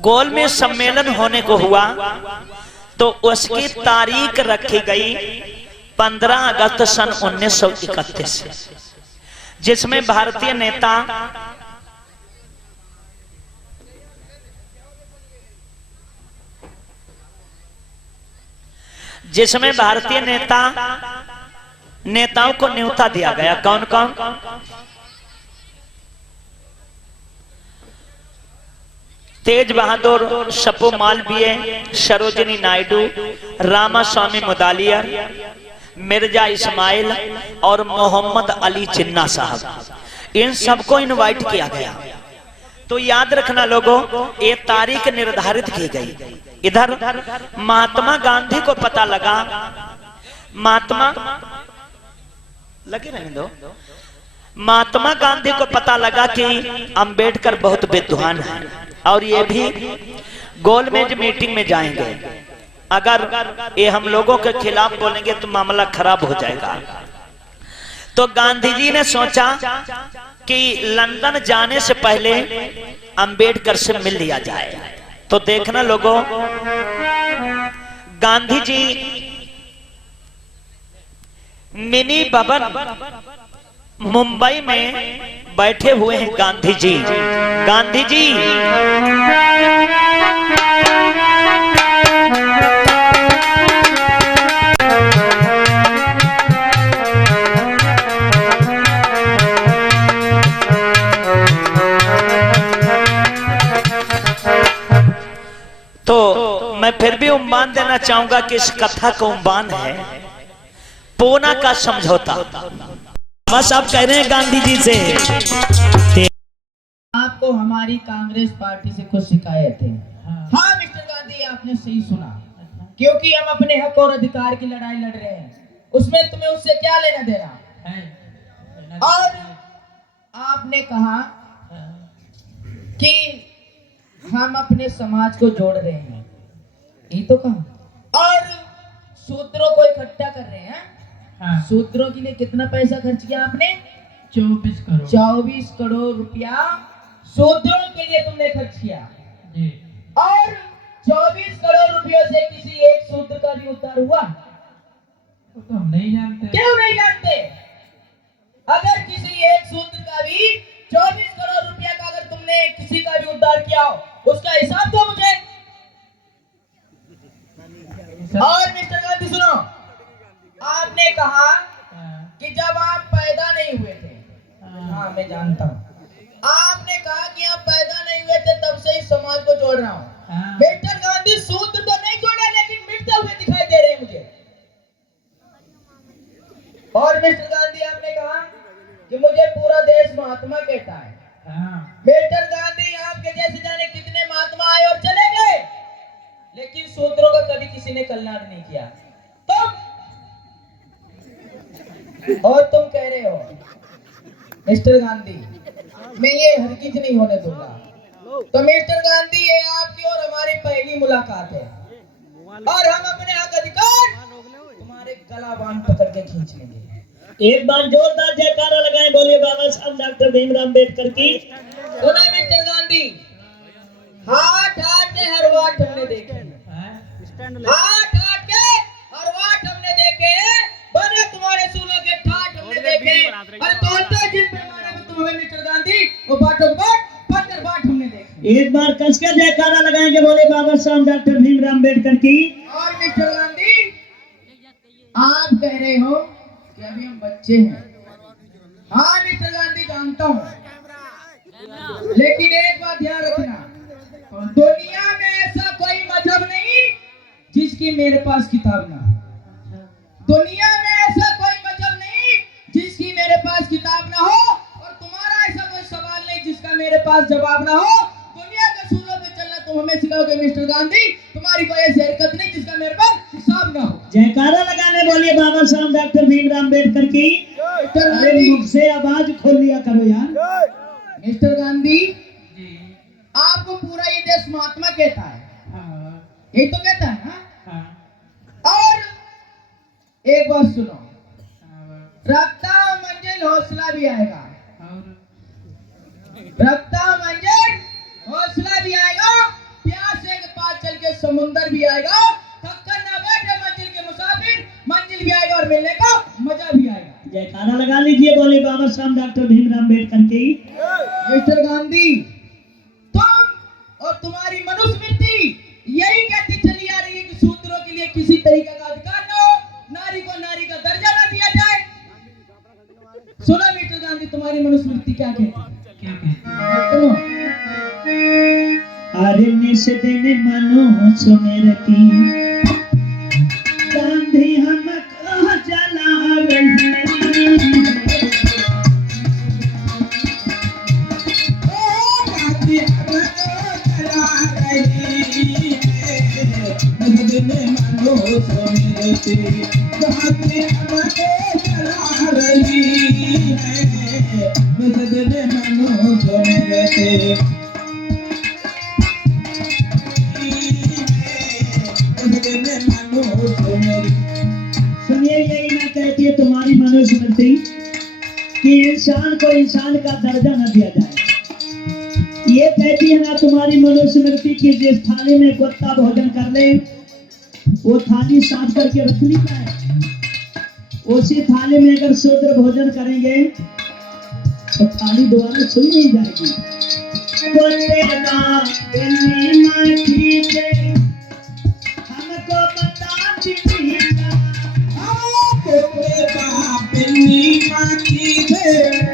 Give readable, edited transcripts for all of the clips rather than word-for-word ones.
गोल में सम्मेलन होने को हुआ तो उसकी तारीख रखी गई 15 अगस्त सन 1931, जिसमें भारतीय नेता नेताओं को न्योता दिया गया। कौन कौन? तेज बहादुर शपू मालवीय, सरोजिनी नायडू, रामास्वामी मुदालियर, मिर्जा इस्माइल और मोहम्मद अली जिन्ना साहब, इन सबको इनवाइट किया गया। तो याद रखना लोगों, ये तारीख निर्धारित की गई। इधर महात्मा गांधी को पता लगा, महात्मा गांधी को पता लगा कि अंबेडकर बहुत विद्वान है और ये भी गोलमेज मीटिंग में जाएंगे। अगर ये हम लोगों के खिलाफ बोलेंगे तो मामला खराब हो जाएगा। तो गांधी जी ने सोचा कि लंदन जाने से पहले अंबेडकर से मिल लिया जाए। तो देखना लोगों, गांधी जी मिनी भवन मुंबई में बैठे हुए हैं। गांधी जी तो मैं फिर भी उम्मान देना चाहूंगा कि इस कथा का उम्मान है पूना का समझौता। बस आप कह रहे हैं गांधी जी से, आपको हमारी कांग्रेस पार्टी से कुछ शिकायत है। हाँ मिस्टर गांधी, आपने सही सुना, क्योंकि हम अपने हक और अधिकार की लड़ाई लड़ रहे हैं, उसमें तुम्हें उससे क्या लेना देना। और आपने कहा कि हम अपने समाज को जोड़ रहे हैं, ये तो कहा, और सूत्रों को इकट्ठा कर रहे हैं। हाँ। सूत्रों के लिए कितना पैसा खर्च किया आपने? 24 करोड़ रुपया सूत्रों के लिए तुमने खर्च किया जी। और 24 करोड़ रुपयों से किसी एक सूत्र का भी उद्धार हुआ? तो हम नहीं जानते। क्यों नहीं जानते? अगर किसी एक सूत्र का भी 24 करोड़ रुपया का अगर तुमने किसी का भी उद्धार किया हो, उसका हिसाब दो मुझे। और मिस्टर गांधी सुनो, आपने कहा कि जब आप पैदा नहीं हुए थे, हाँ मैं जानता हूँ, आपने कहा कि आप पैदा नहीं हुए थे तब से इस समाज को जोड़ रहा हूँ। मिस्टर गांधी, सूत्र तो नहीं जोड़े लेकिन मिटते हुए दिखाई दे रहे हैं मुझे। और मिस्टर गांधी, आपने कहा कि मुझे पूरा देश महात्मा कहता है। मिस्टर गांधी, आपके जैसे जाने कितने महात्मा आए और चले गए, लेकिन सूत्रों का कभी किसी ने कल्याण नहीं किया। और तुम कह रहे हो मिस्टर गांधी मैं ये हरगिज नहीं होने दूंगा। तो मिस्टर गांधी, ये आपकी और हमारी पहली मुलाकात है और हम अपने हक अधिकार तुम्हारे गला बांध पकड़ के खींच लेंगे। एक बार जोरदार जयकारा लगाएं, बोलिए बाबा साहब डॉक्टर भीमराव अम्बेडकर की। सुना मिस्टर गांधी, हाथ के हर वाट हमने देखे, हाथ के हर वाट हमने देखे, बने तुम्हारे सूलों के ठाट हमने देखे, और तोलते जिन पैमाने में तुम हमें मिस्टर गांधी वो बाटों बाट पत्थर बाट हमने देखे। एक बार कसकर जयकारा लगाएंगे, बोले बाबा साहब डॉक्टर भीमराव अम्बेडकर की। और मिस्टर गांधी, आप कह रहे हो कि अभी हम बच्चे हैं। हाँ मिस्टर गांधी, जानता हूँ, लेकिन एक बात ध्यान रखना, दुनिया में ऐसा कोई मजहब नहीं जिसकी मेरे पास किताब ना हो। दुनिया में ऐसा कोई मजहब नहीं जिसकी मेरे पास किताब ना हो, और तुम्हारा ऐसा कोई सवाल नहीं जिसका मेरे पास जवाब ना हो। दुनिया के सूलों पे चलना तुम हमें सिखाओगे मिस्टर गांधी, तुम्हारी कोई ऐसी हरकत नहीं जिसका मेरे पास हिसाब ना हो। जयकारा लगाने बोलिए बाबा साहब डॉक्टर भीमराव अम्बेडकर की। मुख से आवाज खोल लिया करो यार। मिस्टर गांधी, आपको पूरा ये देश महात्मा कहता है, यही तो कहता है ना? और एक बात सुनो, रखता मंजिल हौसला भी आएगा, रखता मंजिल हौसला भी आएगा, समुंदर भी आएगा, थक्कर ना बैठे मंजिल के मुसाफिर, मंजिल भी आएगा और मिलने का मजा भी आएगा। जयकारा लगा लीजिए, बोले बाबा साहब डॉक्टर भीमराव अम्बेडकर की। मिस्टर गांधी, तुम और तुम्हारी मनुस्मृति यही कहती चली आ रही है कि शूद्रों के लिए किसी तरीके का अधिकार न हो, नारी को नारी का दर्जा न दिया जाए। सुनो मिस्टर गांधी, तुम्हारी मनुस्मृति क्या कहती है? क्या कहती है? सुनो। अरे निस दिन मनो सुमेरती, गांधी हमको जला रही। सुनिए, यही ना कहती है तुम्हारी मनुस्मृति कि इंसान को इंसान का दर्जा न दिया जाए। ये कहती है ना तुम्हारी मनुस्मृति की जिस थाली में कुत्ता भोजन कर ले वो थाली साफ करके रख ली जाए। उसी थाली में अगर शूद्र भोजन करेंगे तो थाली दोबारा छुई नहीं जाएगी। कुत्ते का बिल्ली माखी से हमको बताती नहीं जा। कुत्ते का बिल्ली माखी से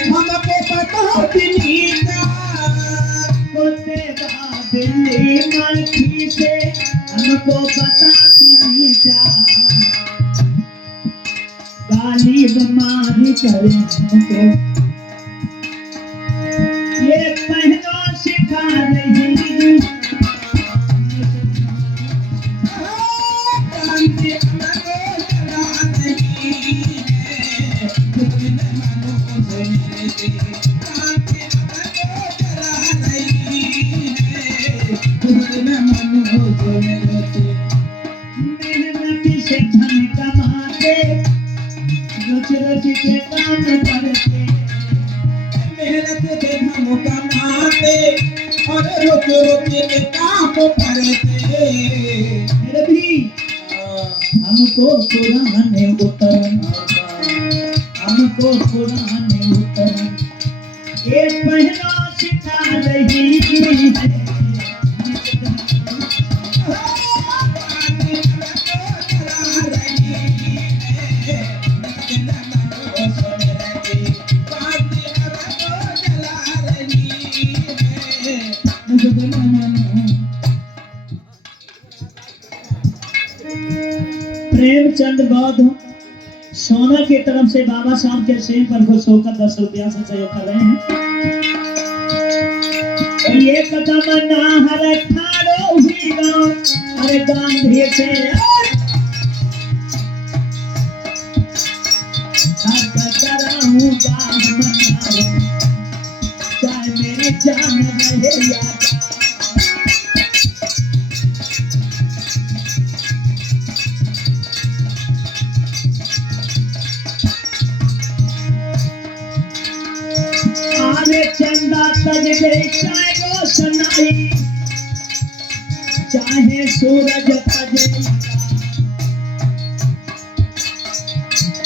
हमको बताती नहीं जा। कुत्ते का बिल्ली माखी से हमको बताती नहीं जा। गाली बीमारी करे हमको ये पहला सिखा रही। मेहनती से धन कमाते, रुचि रुचि के काम करते, मेहनत से धन कमाते और रुचि रुचि के काम करते। फिर भी हमको पुराने उतरन, हमको पुराने उतरन ये पहला सिखा रही है। प्रेमचंद बौद्ध सोना की तरफ से बाबा साहब के सेम पर खुश होकर 10 रुपया से सहयोग कर रहे हैं। ये कदम ना हर ठाड़ो हुई गाँव, अरे गांधी से चाहे मेरी जान रहे याद। चंदा तज गई चाहे रोशनाई, चाहे सूरज तज।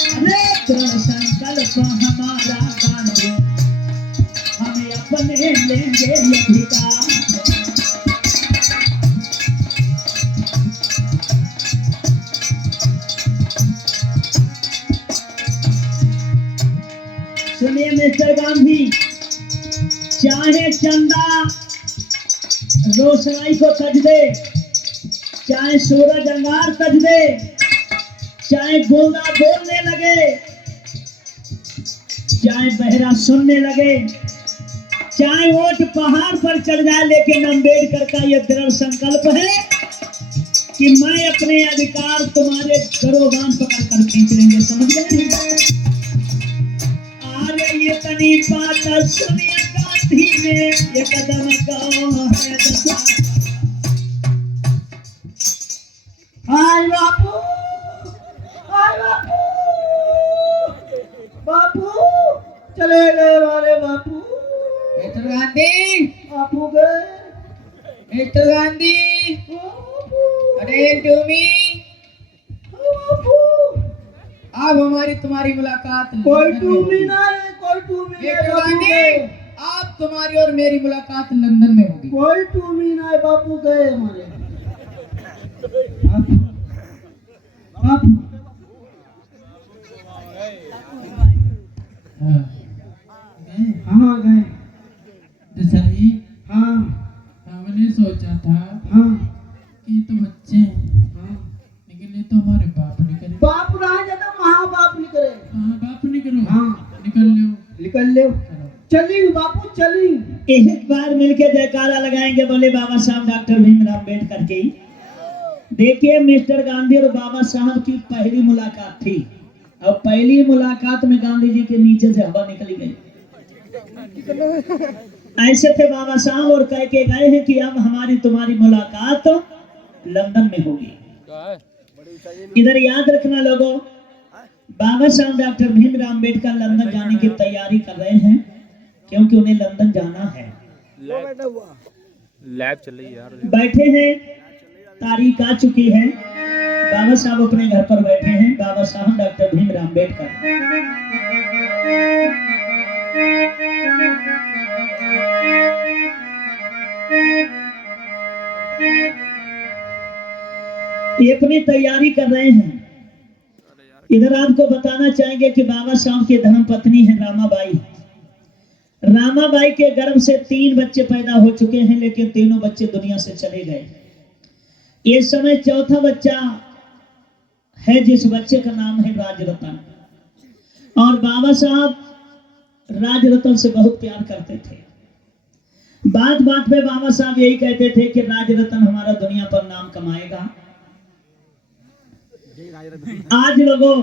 अरे दृढ़ संकल्प हमारा गांधी, हमें अपने लेंगे अधिकार। सुनिए मिस्टर गांधी, चाहे चंदा रोशनाई को तज दे, चाहे सूरज अंगार तज दे, चाहे गूंगा बोलने लगे, चाहे बहरा सुनने लगे, चाहे वोट पहाड़ पर चढ़ जाए, लेकिन अम्बेडकर का यह दृढ़ संकल्प है कि मैं अपने अधिकार तुम्हारे गरोबान पकड़ कर खींच लेंगे। समझ गए? अरे ये तनी बात सुनिए, ये कदम हाय बापू, हाय बापू, बापू चले गए हमारे बापू। मिस्टर गांधी, बापू गए। Mister Gandhi, Bapu. Attend to me. अब हमारी तुम्हारी मुलाकात कोई टूमी ना है, कोई टूमी मिस्टर गांधी, आप तुम्हारी और मेरी मुलाकात लंदन में होगी। कोई टूमी ना है, बापू गए हमारे। आप हाँ गए। दसाई, हाँ हमने सोचा था हाँ कि ये तो बच्चे हैं, हाँ। लेकिन ये तो हमारे बाप नहीं करे। बाप रहा जाता वहाँ बाप नहीं करे। हाँ, बाप नहीं करो। हाँ निकल लो। निकल ले, चली बापू चली। एक बार मिलके जयकारा लगाएंगे, बोले बाबा साहब डॉक्टर भीमराव अम्बेडकर की। देखिए मिस्टर गांधी और बाबा साहब की पहली मुलाकात थी, और पहली मुलाकात में गांधी जी के नीचे से हवा निकली गई। ऐसे थे बाबा साहब, और कह के गए हैं कि अब हमारी तुम्हारी मुलाकात लंदन में होगी। इधर याद रखना लोगों, बाबा साहब डॉक्टर भीमराव अम्बेडकर लंदन जाने की तैयारी कर रहे हैं, क्योंकि उन्हें लंदन जाना है। लैब चल रही है यार। बैठे हैं, तारीख आ चुकी है, बाबा साहब अपने घर पर बैठे हैं। बाबा साहब डॉक्टर भीमराव अम्बेडकर ये अपनी तैयारी कर रहे हैं। इधर आपको बताना चाहेंगे कि बाबा साहब की धर्म पत्नी है रामाबाई। रामाबाई के गर्भ से 3 बच्चे पैदा हो चुके हैं, लेकिन तीनों बच्चे दुनिया से चले गए। ये समय चौथा बच्चा है, जिस बच्चे का नाम है राजरतन। और बाबा साहब राजरतन से बहुत प्यार करते थे। बात बात पे बाबा साहब यही कहते थे कि राजरतन हमारा दुनिया पर नाम कमाएगा। आज लोगों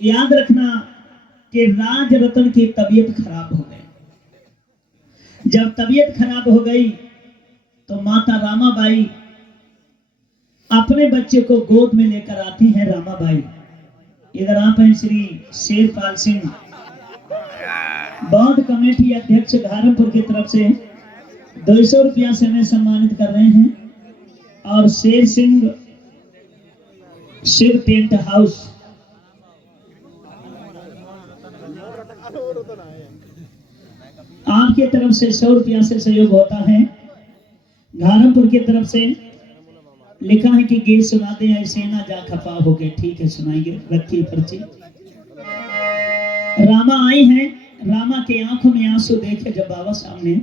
याद रखना कि राजरतन की तबीयत खराब हो गई। जब तबीयत खराब हो गई तो माता रामाबाई अपने बच्चे को गोद में लेकर आती हैं। रामाबाई, इधर आप हैं श्री शेरपाल सिंह, बौद्ध कमेटी अध्यक्ष घारमपुर की तरफ से 200 रुपया से हमें सम्मानित कर रहे हैं। और शेर सिंह शिव टेंट हाउस आपकी तरफ से 100 रुपया से सहयोग होता है। घारमपुर की तरफ से लिखा है कि गीत सुना दे ऐसे ना जा खफा हो गए। ठीक है, सुनाएंगे, रखिए पर्ची। रामा आई हैं, रामा के आंखों में आंसू देखे जब बाबा सामने,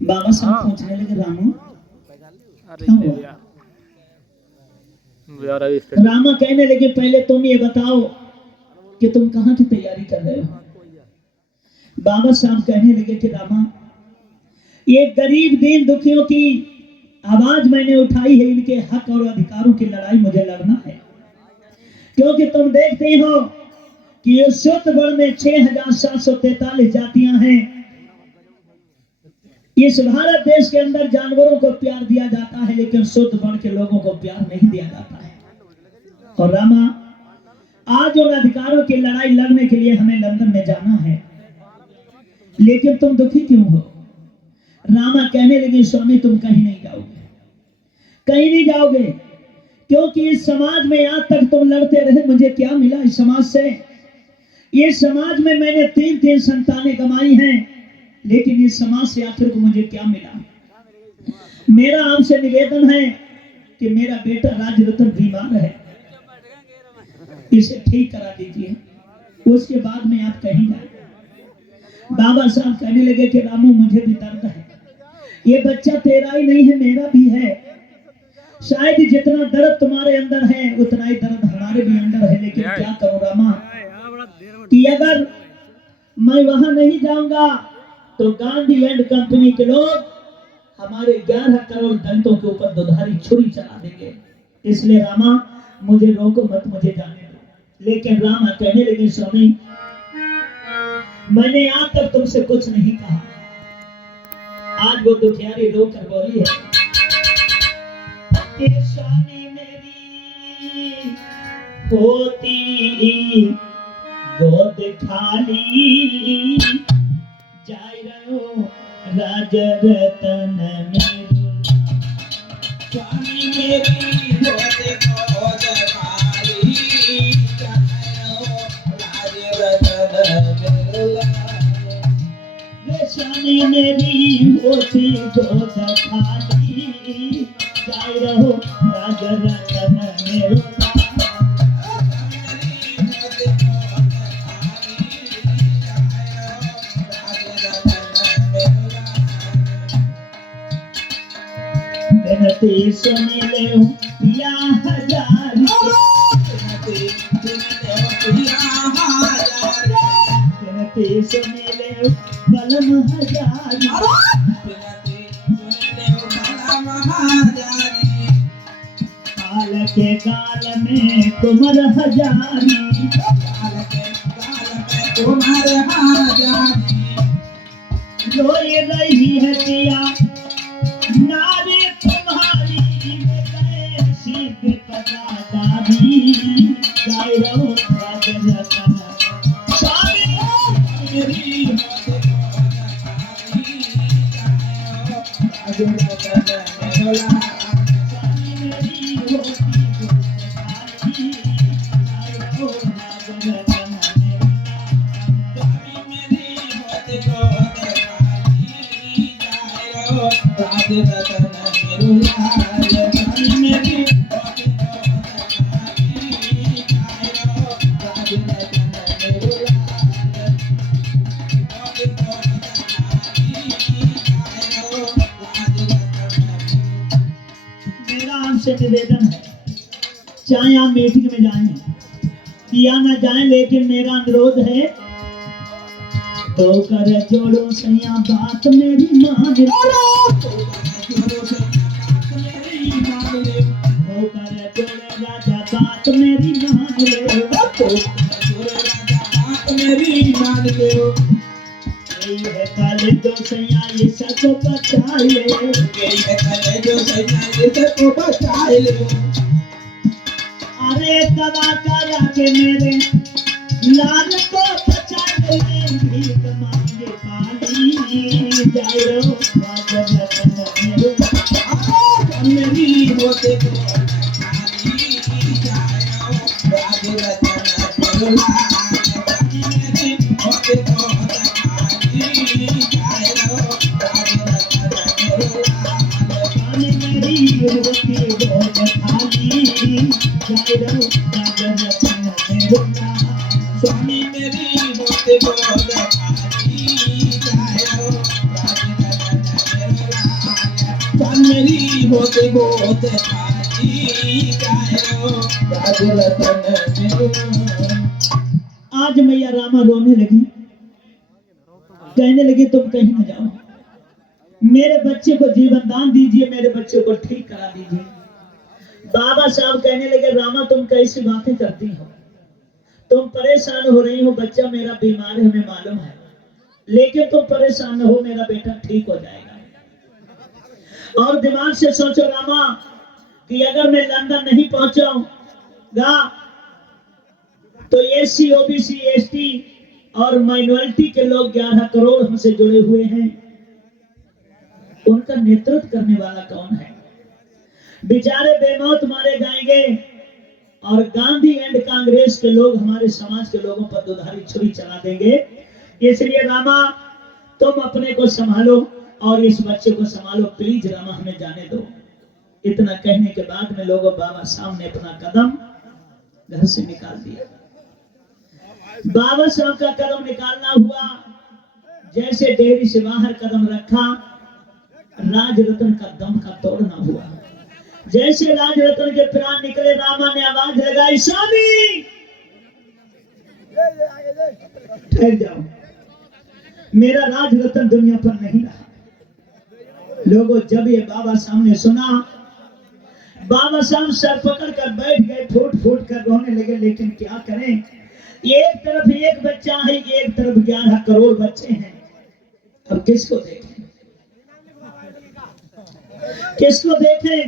बाबा साहब पूछने लगे रामू क्या हुआ? रामा कहने लगे पहले तुम ये बताओ कि तुम कहाँ की तैयारी कर रहे हो। बाबा साहब कहने लगे कि रामा, ये गरीब दीन दुखियों की आवाज मैंने उठाई है, इनके हक और अधिकारों की लड़ाई मुझे लड़ना है। क्योंकि तुम देखते हो कि ये छत्तीसगढ़ में 6743 जातियां हैं। इस भारत देश के अंदर जानवरों को प्यार दिया जाता है, लेकिन शुद्ध वर्ण के लोगों को प्यार नहीं दिया जाता है। और रामा, आज उन अधिकारों की लड़ाई लड़ने के लिए हमें लंदन में जाना है, लेकिन तुम दुखी क्यों हो? रामा कहने लगे स्वामी, तुम कहीं नहीं जाओगे, कहीं नहीं जाओगे, क्योंकि इस समाज में आज तक तुम लड़ते रहे, मुझे क्या मिला इस समाज से? इस समाज में मैंने 3 संतानें कमाई हैं, लेकिन इस समाज से आखिर को मुझे क्या मिला? मेरा आपसे निवेदन है कि मेरा बेटा राजरतन बीमार है, इसे ठीक करा दीजिए, उसके बाद में आप कहीं जाए। बाबा साहब कहने लगे कि रामू, मुझे भी दर्द है, ये बच्चा तेरा ही नहीं है, मेरा भी है। शायद जितना दर्द तुम्हारे अंदर है उतना ही दर्द हमारे भी अंदर है, लेकिन क्या करूं रामा कि अगर मैं वहां नहीं जाऊंगा तो गांधी एंड कंपनी के लोग हमारे 11 करोड़ दलितों के ऊपर दुधारी छुरी चला देंगे। इसलिए रामा, मुझे रोको मत, मुझे जाने दो। लेकिन रामा कहने लगे स्वामी, मैंने आज तक तुमसे कुछ नहीं कहा। आज वो दुखियारी रोकर बोली है, स्वामी मेरी होती गोद खाली, जाय रहो राजरतन मेरो, स्वामी स्वामी मेरी होती गोद खाली जाय रहो राज रतन मेरो बिनती सुन ले पिया हजारी बिनती सुन ले बलम हजारी काल के गाल में कुमर हजारी रोई रही है पिया नारी तुम्हारी कैसी विपदा दादी जाय रहो राज रतन स्वामी मेरी आपसे निवेदन है, चाहे आप मीटिंग में जाएं या ना जाएं, लेकिन मेरा अनुरोध है तो कर जोड़ो सैया बात मेरी मान लो, तो कर जोड़ो राजा बात मेरी मान लो, यही है काले जो सैया ये सबको बचा ले, यही है काले जो सैया ये सबको बचा ले। अरे दवा करा के मेरे लाल को बचा ले, भीख मांगे पानी जाए रो राज रतन मेरो मेरी होते को जाए रो राज रतन मेरो मेरी होते को स्वामी मेरी होते गोद स्वामी मेरी होते गोद आज मैया रामा रोने लगी, कहने लगी तुम कहीं न जाओ, मेरे बच्चे को जीवन दान दीजिए, मेरे बच्चे को ठीक करा दीजिए। बाबा साहब कहने लगे रामा तुम कैसी बातें करती हो, तुम परेशान हो रही हो, बच्चा मेरा बीमार है हमें मालूम है, लेकिन तुम परेशान न हो, मेरा बेटा ठीक हो जाएगा। और दिमाग से सोचो रामा कि अगर मैं लंदन नहीं पहुंचाऊंगा तो एससी ओबीसी एसटी और माइनॉरिटी के लोग 11 करोड़ हमसे जुड़े हुए हैं, उनका नेतृत्व करने वाला कौन है? बेचारे बेमौत मारे जाएंगे और गांधी एंड कांग्रेस के लोग हमारे समाज के लोगों पर दुधारी छुरी चला देंगे। इसलिए रामा तुम अपने को संभालो और इस बच्चे को संभालो, प्लीज रामा हमें जाने दो। इतना कहने के बाद में लोगों बाबा साहब ने अपना कदम घर से निकाल दिया। बाबा साहब का कदम निकालना हुआ, जैसे डेयरी से बाहर कदम रखा, राज रतन का दम का तोड़ना हुआ। जैसे राज रतन के प्राण निकले, रामा ने आवाज लगाई स्वामी ठहर जाओ, मेरा राज रतन दुनिया पर नहीं रहा। लोगों जब ये बाबा साहब ने सुना, बाबा साहब सर पकड़ कर बैठ गए, फूट फूट कर रोने लगे। लेकिन क्या करें, एक तरफ एक बच्चा है, एक तरफ 11 करोड़ बच्चे हैं, अब किसको देखें, किसको देखें?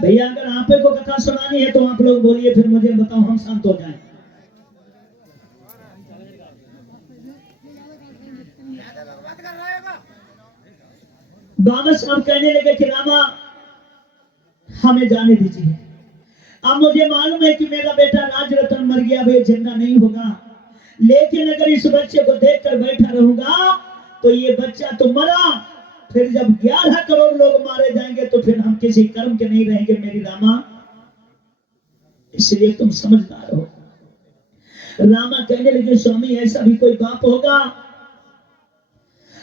भैया अगर आप को कथा सुनानी है तो आप लोग बोलिए, फिर मुझे बताओ, हम शांत हो जाएं। बाबा साहब कहने लगे कि रामा हमें जाने दीजिए, अब मुझे मालूम है कि मेरा बेटा राज रतन मर गया, वे जिंदा नहीं होगा, लेकिन अगर इस बच्चे को देखकर बैठा रहूंगा तो ये बच्चा तो मरा, फिर जब 11 करोड़ लोग मारे जाएंगे तो फिर हम किसी कर्म के नहीं रहेंगे मेरी रामा, इसलिए तुम समझदार हो। रामा कहने लगे स्वामी ऐसा भी कोई बाप होगा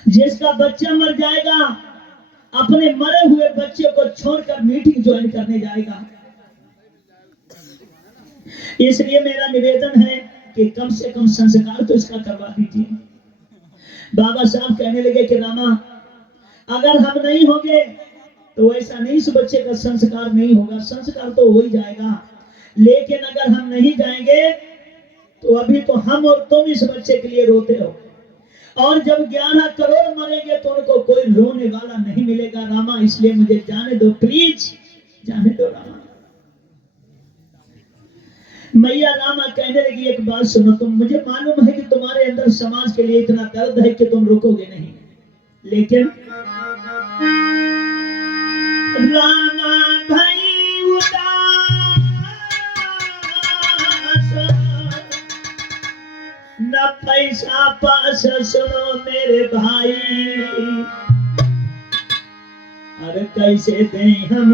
जिसका बच्चा मर जाएगा, अपने मरे हुए बच्चे को छोड़कर मीटिंग ज्वाइन करने जाएगा? इसलिए मेरा निवेदन है कि कम से कम संस्कार तो इसका करवा दीजिए। बाबा साहब कहने लगे कि रामा अगर हम नहीं होंगे तो ऐसा नहीं, इस बच्चे का संस्कार नहीं होगा, संस्कार तो हो ही जाएगा, लेकिन अगर हम नहीं जाएंगे तो अभी तो हम और तुम इस बच्चे के लिए रोते हो, और जब 11 करोड़ मरेंगे तो उनको कोई रोने वाला नहीं मिलेगा रामा, इसलिए मुझे जाने दो, प्लीज जाने दो रामा। मैया रामा कहने लगी एक बात सुनो, तुम, मुझे मालूम है कि तुम्हारे अंदर समाज के लिए इतना दर्द है कि तुम रुकोगे नहीं, लेकिन रामा भाई उदास न पैसा पास, सुनो मेरे भाई, और कैसे दें हम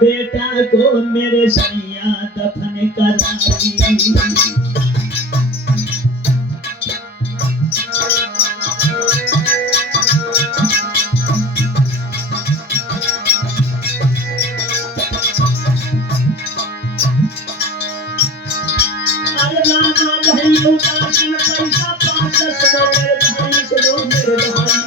बेटा को मेरे सैया दफन कराई। अरे रामा भाई उदास न पैसा पास, सुनो मेरे भाई, सुनो मेरे भाई,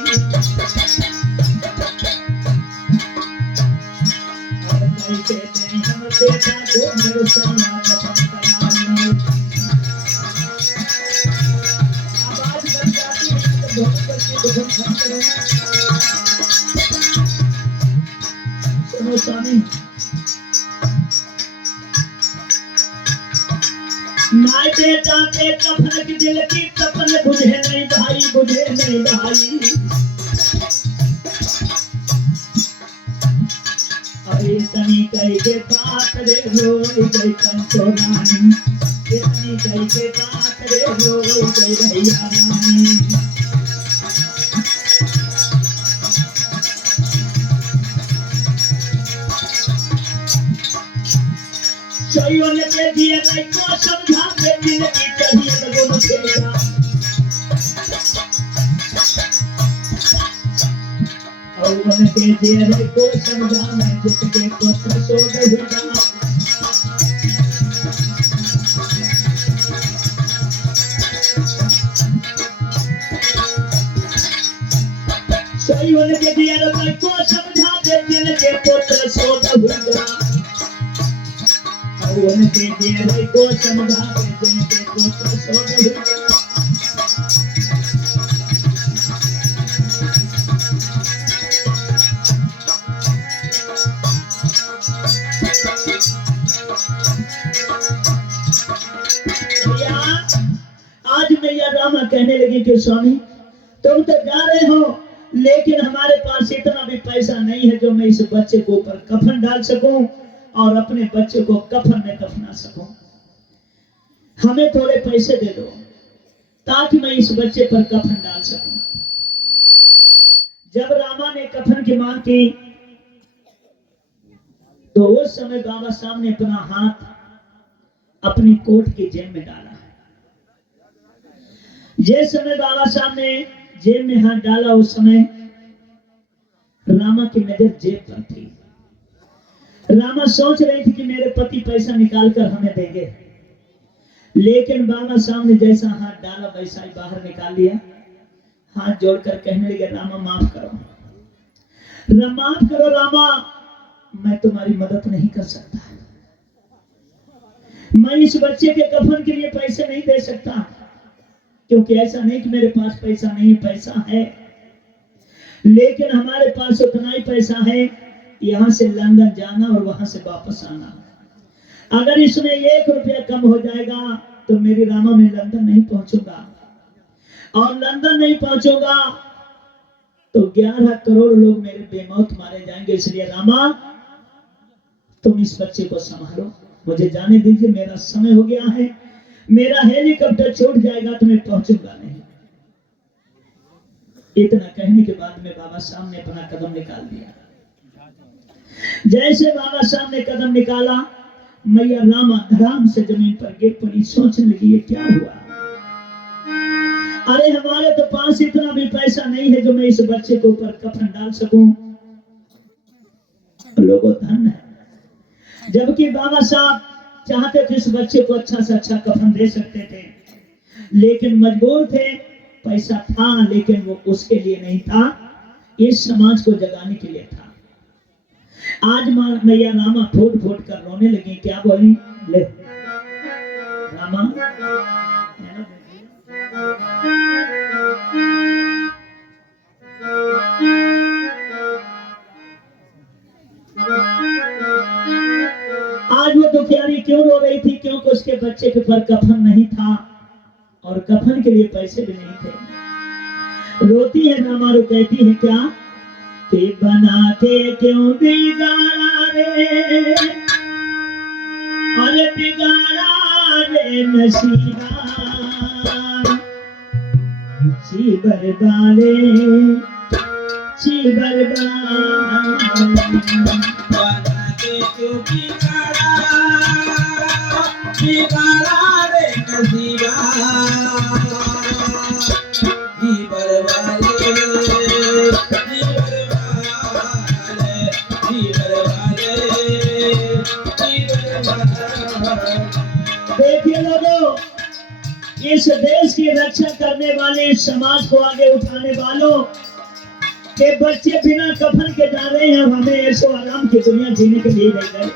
हम बेटा को मेरे सैया दफन कराई। आवाज बन जाती है तो बहुत बच्चे दफन करें। सुनो स्वामी, माय बेटा के कफन की दिल की तपन बुझे नहीं भाई, बुझे नहीं भाई, अरे तनी कही के बात रे रोई गई कंचो रानी, इतनी कही के बात रे रोई गई भैया रानी। चोरियों ने दे दिए नहीं को समझा, बेटी ने की चाहिए लगो न खेला, और उनके दिए को समझा, मैं जिसके पुत्र सो गया। सही उनके दिए को समझा, जिनके पुत्र सो गया, और उनके दिए को समझा, जिनके पुत्र सो गया। आज मैया रामा कहने लगी कि स्वामी तुम तो जा रहे हो, लेकिन हमारे पास इतना भी पैसा नहीं है जो मैं इस बच्चे को ऊपर कफन डाल सकूं और अपने बच्चे को कफन में दफना सकूं। हमें थोड़े पैसे दे दो ताकि मैं इस बच्चे पर कफन डाल सकूं। जब रामा ने कफन की मांग की तो उस समय बाबा साहब ने अपना हाथ अपनी कोट की जेब में डाला। जिस समय बाबा साहब ने जेब में हाथ डाला उस समय रामा की नजर जेब पर थी। रामा सोच रही थी कि मेरे पति पैसा निकालकर हमें देंगे, लेकिन बाबा साहब ने जैसा हाथ डाला वैसा ही बाहर निकाल लिया। हाथ जोड़कर कहने लगे रामा माफ करो, माफ करो रामा, मैं तुम्हारी मदद नहीं कर सकता, मैं इस बच्चे के कफन के लिए पैसे नहीं दे सकता, क्योंकि ऐसा नहीं कि मेरे पास पैसा नहीं, पैसा है, लेकिन हमारे पास उतना ही पैसा है यहाँ से लंदन जाना और वहां से वापस आना। अगर इसमें 1 रुपया कम हो जाएगा तो मेरी रामा में लंदन नहीं पहुंचूंगा, और लंदन नहीं पहुंचूंगा तो 11 करोड़ लोग मेरे बेमौत मारे जाएंगे। इसलिए रामा तुम इस बच्चे को संभालो, मुझे जाने दीजिए, मेरा समय हो गया है, मेरा हेलीकॉप्टर छूट जाएगा तो मैं पहुंचूंगा नहीं। इतना कहने के बाद में बाबा साहब ने अपना कदम निकाल दिया। जैसे बाबा साहब ने कदम निकाला, मैया रामा धड़ाम से जमीन पर गिर पड़ी। सोचने लगी ये क्या हुआ, अरे हमारे तो पास इतना भी पैसा नहीं है जो मैं इस बच्चे के ऊपर कफन डाल सकूं। लोगों धन है, जबकि बाबा साहब चाहते थे इस बच्चे को अच्छा से अच्छा कफन दे सकते थे, लेकिन मजबूर थे। पैसा था लेकिन वो उसके लिए नहीं था, इस समाज को जगाने के लिए था। आज मैया रामा फूट फूट कर रोने लगी। क्या बोली? ले रामा आज वो दुखियारी क्यों रो रही थी? क्योंकि उसके बच्चे के ऊपर कफन नहीं था और कफन के लिए पैसे भी नहीं थे। रोती है रामा, रो कहती है क्या कि बना के क्यों बिगाड़ा रे, अरे बिगाड़ा रे नसीबा, चीबर वाले चीबर बना के क्यों बिगाड़ा रे नसीबा, चीबर वाले देखिए लोगों, इस देश की रक्षा करने वाले, इस समाज को आगे उठाने वालों के बच्चे बिना कफन के जा रहे हैं। हमें ऐसो आराम की दुनिया जीने के लिए ले गए।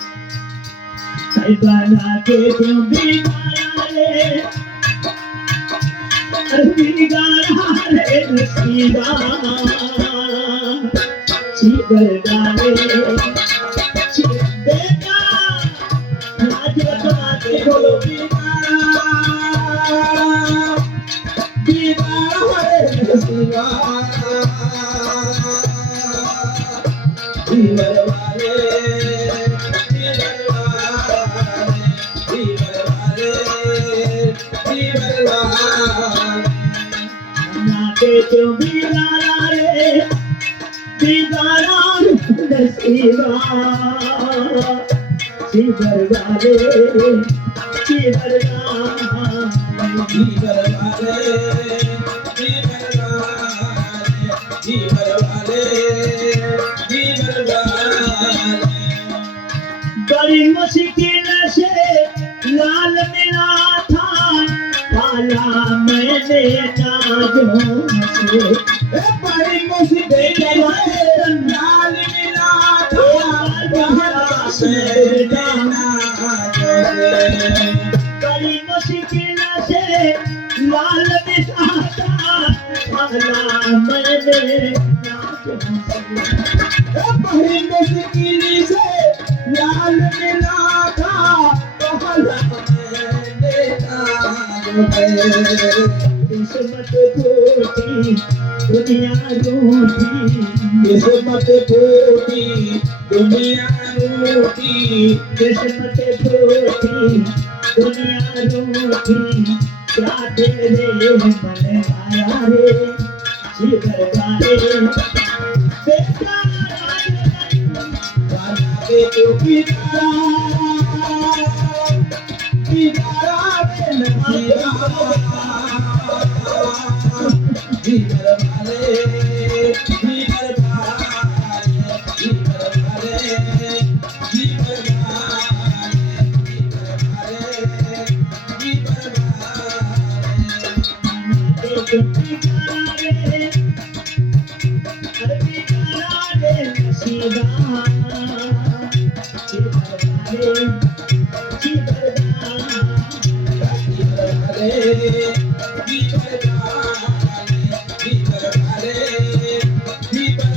बना के क्यों बिगाड़ा रे, बिगाड़ा रे नसीबा, चीबर वाले बेटा आज बताते बोलो क्यों बिगाड़ा रे, बिगाड़ा नसीबा, चीबर वाले चीबर बड़ी मुश्किल से लाल मिला था, पाला मैंने नाजों से, बड़ी मुश्किल से लाल मिला था, बड़ी मुश्किल से लाल मिला था, पाला मैंने नाजों से, बड़ी मुश्किल से लाल मिला था, किस्मत फूटी दुनिया रूठी, किस्मत फूटी दुनिया रूठी, किस्मत फूटी दुनिया रूठी, क्या तेरे मन आया रे, चीबर वाले बेटा क्यों बिगाड़ा रे नसीबा, चीबर वाले चीबर वाले चीबर वाले चीबर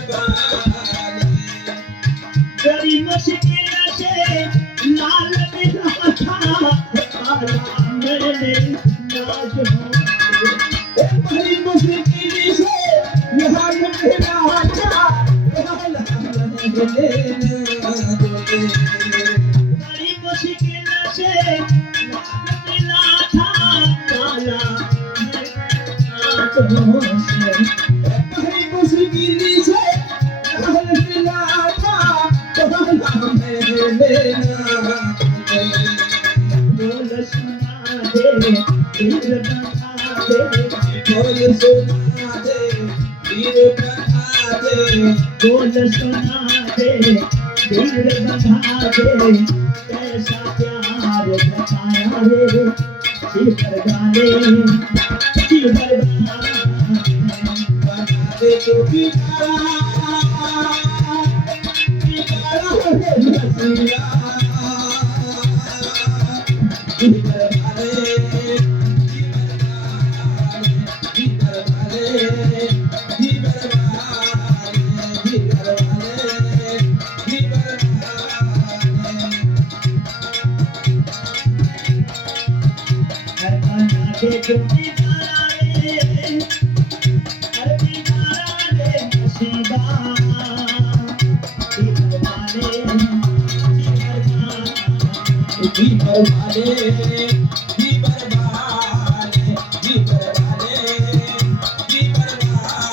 बड़ी मुश्किल से लाल मिला था, पाला मैंने नाजों से, बड़ी मुश्किल से लाल मिला लेना जोते बड़ी मुश्किल से लाल मिला था काला आंखों से बड़ी मुश्किल से लाल मिला था काला मैं लेना जोते बोल सुना दे दिल बता दे बोल सुना दे वीर बता दे बोल सुना दे दिल बता दे कैसा प्यार बताया रे शिखर गाने शिखर गाने बता दे तो बिगाड़ा रे नसीरा बिगर वाले बिगर वाले बिगर वाले बिगर वाले बिगर गाना दे तुम दीवाना रे हर दीवाना रे नसीबा शिखर गाने शिखर गाने बिगर वाले बिगर वाले बिगर वाले बिगर वाले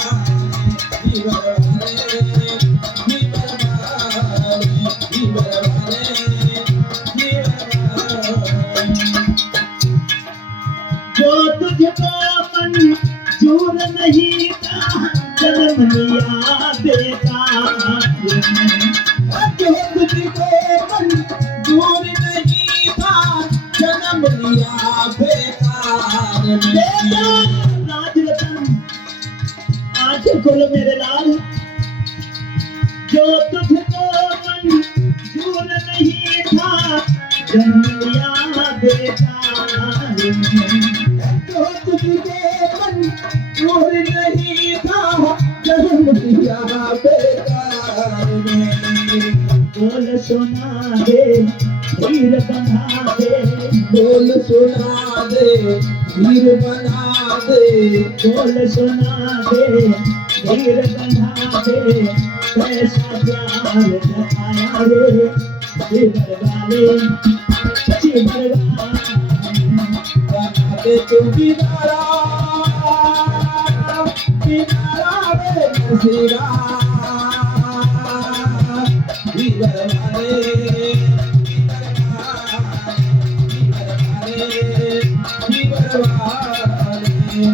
बिगर वाले बिगर वाले जो तुझको मंजूर नहीं था जन्म लिया बेकार जो तुझको मंजूर नहीं था जन्म लिया बेकार में राज रतन आज खोलो मेरे लाल जो तुझको मंजूर नहीं था जन्म लिया बेकार में जो तुझको मंजूर नहीं था जन्म लिया बेकार में बोल सुना दे हीर बना दे बोल सुना दे वीर बना दे बोल सुना दे हीर बना दे कैसा प्यार जताया रे शिखर वाले शिखर वाले बना दे तू बिगाड़ा बिगाड़ा रे नसीरा बिगर वाले बिगर वाले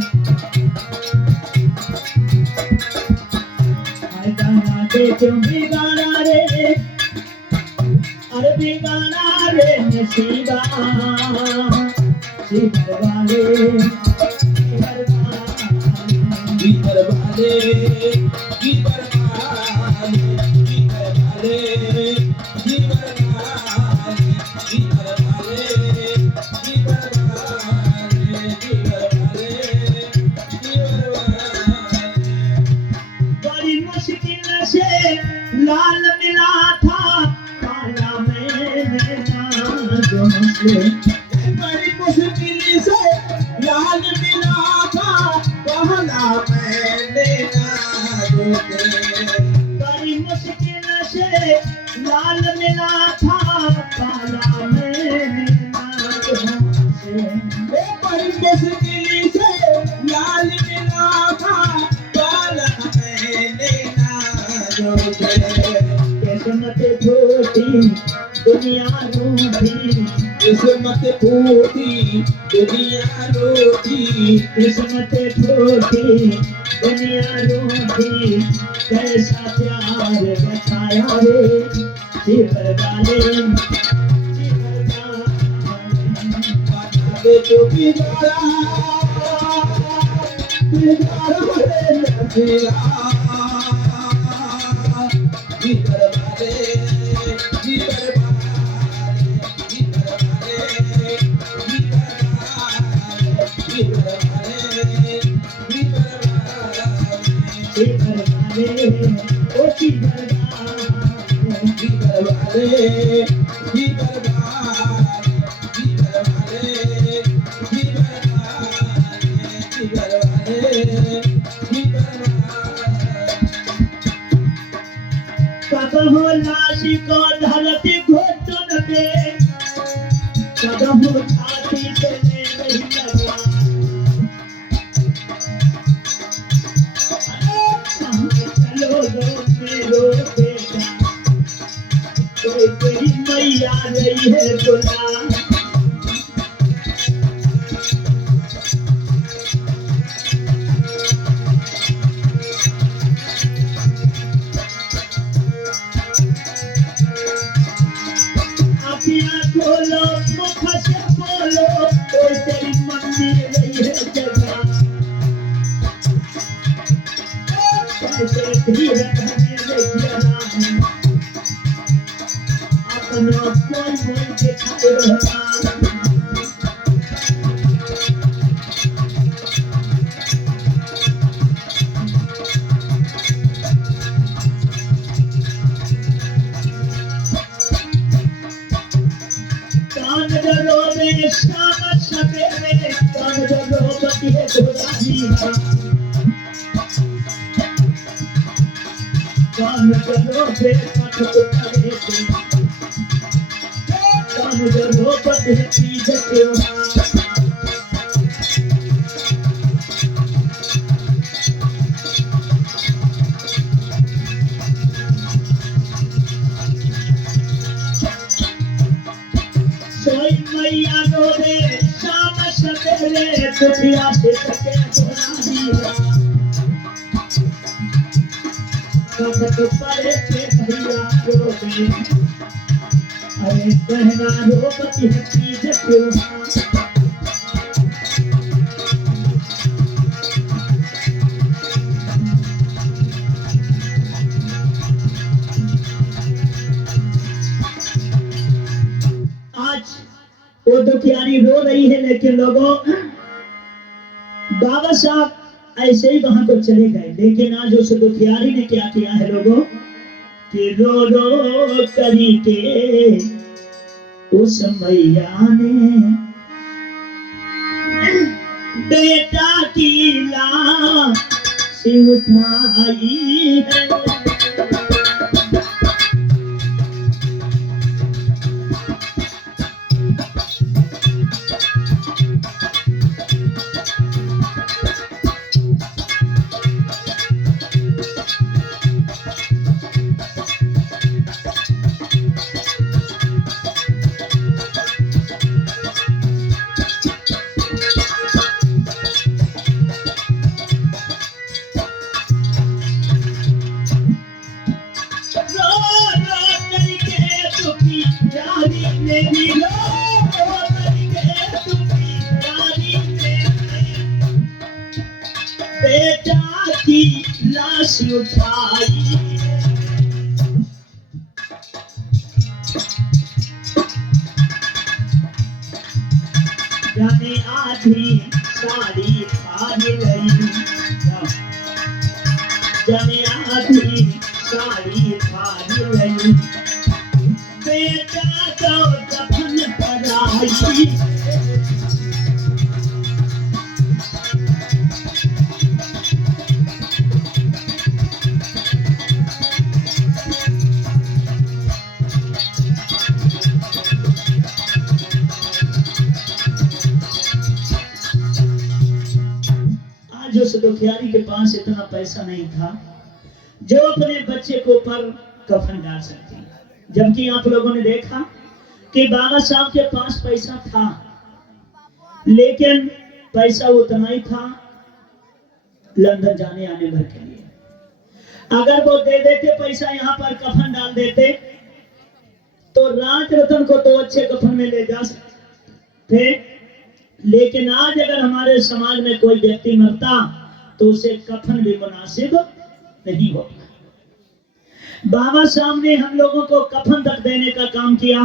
गाना दे तुम भी गाना रे अरे भी गाना रे नसीबा शिखर वाले शिखर वाले बिगर वाले बिगर वाले बिगर वाले बिगर वाले बिगर वाले बिगर वाले बिगर वाले बिगर वाले बड़ी मुश्किल से लाल मिला था काला मैंने नाज़ों से बड़ी मुश्किल से लाल मिला था कहला मैंने नाज़ों से बड़ी मुश्किल से लाल मिला था काला मैंने नाज़ों से बड़ी मुश्किल से लाल मिला था कहला मैंने नाज़ों से किस्मत फूटी दुनिया रूठी किस्मत फूटी दुनिया रोटी किस्मत फूटी दुनिया रूठी कैसा प्यार बताया रे शिखर वाले शिखर वाले तो बिगाड़ा बिगाड़ा रे नसीरा बिगर वाले बिगर शिखर वाले ओ शिखर वाले कदम लाशी को धरती घोटन पे कदम छाती से ले नहीं लगा चलो रो मेरो बेटा कोई तेरी मैया रही है बुला बोलो मुख से बोलो कोई तेरी मम्मी रही है जगह कैसे धीरे रहने लगी अपना कोई मन दिखाए रहा शाम सवेरे कान जगो बती है गोदानी कान जगो बे पट करे कान जगो बती है चीज के मैया रोवे शाम सवेरे दुखिया से सके गोदानी कब तो परे के भैया रोवे अरे कहना रोपती है चीज क्यों वो दुखियारी रो रही है लेकिन लोगों बाबा साहब ऐसे ही वहां को चले गए लेकिन आज उस दुखियारी ने क्या किया है लोगों कि रो रो करी के उस मैया ने बेटा की लाश उठाई है बेटा की लाश उठाई जाने आधी साड़ी फाड़ लई जाने आधी साड़ी फाड़ लई बेटा तो दफन कराई उस दुखियारी के पास इतना पैसा नहीं था जो अपने बच्चे को ऊपर कफन डाल सकती जबकि आप लोगों ने देखा कि बाबा साहब के पास पैसा था लेकिन पैसा उतना ही था लंदन जाने आने भर के लिए अगर वो दे देते पैसा यहाँ पर कफन डाल देते तो राज रतन को तो अच्छे कफन में ले जा सकते थे लेकिन आज अगर हमारे समाज में कोई व्यक्ति मरता तो उसे कफन भी मुनासिब नहीं होता बाबा साहब ने हम लोगों को कफन तक देने का काम किया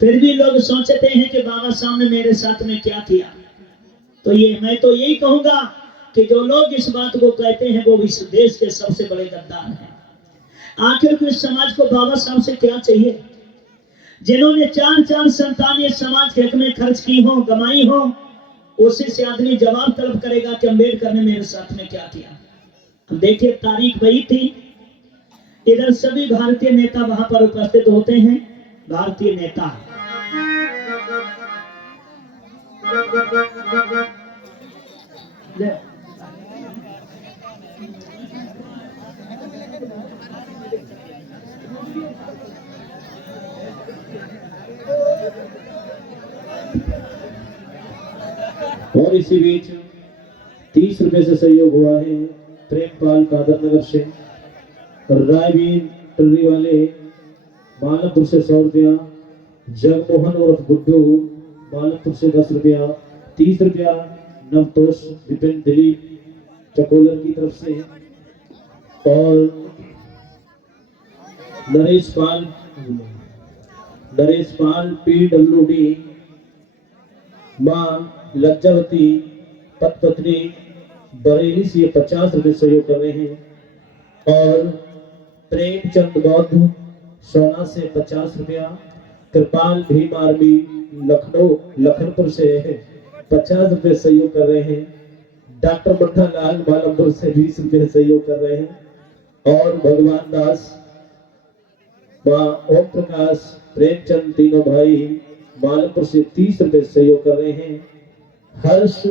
फिर भी लोग सोचते हैं कि बाबा साहब ने मेरे साथ में क्या किया तो ये मैं तो यही कहूंगा कि जो लोग इस बात को कहते हैं वो इस देश के सबसे बड़े गद्दार हैं आखिर इस समाज को बाबा साहब से क्या चाहिए जिन्होंने 4 संतानें समाज के हक में खर्च की हो गमाई हो उसी से आदमी जवाब तलब करेगा कि अम्बेडकर ने मेरे साथ में क्या किया। देखिए तारीख वही थी इधर सभी भारतीय नेता वहां पर उपस्थित होते हैं, भारतीय नेता। ले। और इसी बीच 30 रुपए से सहयोग हुआ है प्रेमपाल कादर नगर से, रायवीर टर्री वाले मालमपुर से 100 रुपया, जगमोहन और गुड्डू मालमपुर से 10 रुपया, 30 रुपया नवतोष विपिन दिलीप चकोलर की तरफ से, और नरेश पाल PWD मां लज्जावती पत्नी बरेली से 50 रुपए सहयोग कर रहे हैं, और प्रेमचंद बौद्ध सोना से 50 रुपया, कृपाल भीम आर्मी लखनपुर से 50 रुपए सहयोग कर रहे हैं, डॉक्टर मट्ठा लाल मालमपुर से 20 रुपए सहयोग कर रहे हैं, और भगवान दास ओम प्रकाश प्रेमचंद तीनों भाई मालमपुर से 30 रुपए सहयोग कर रहे हैं, हर्ष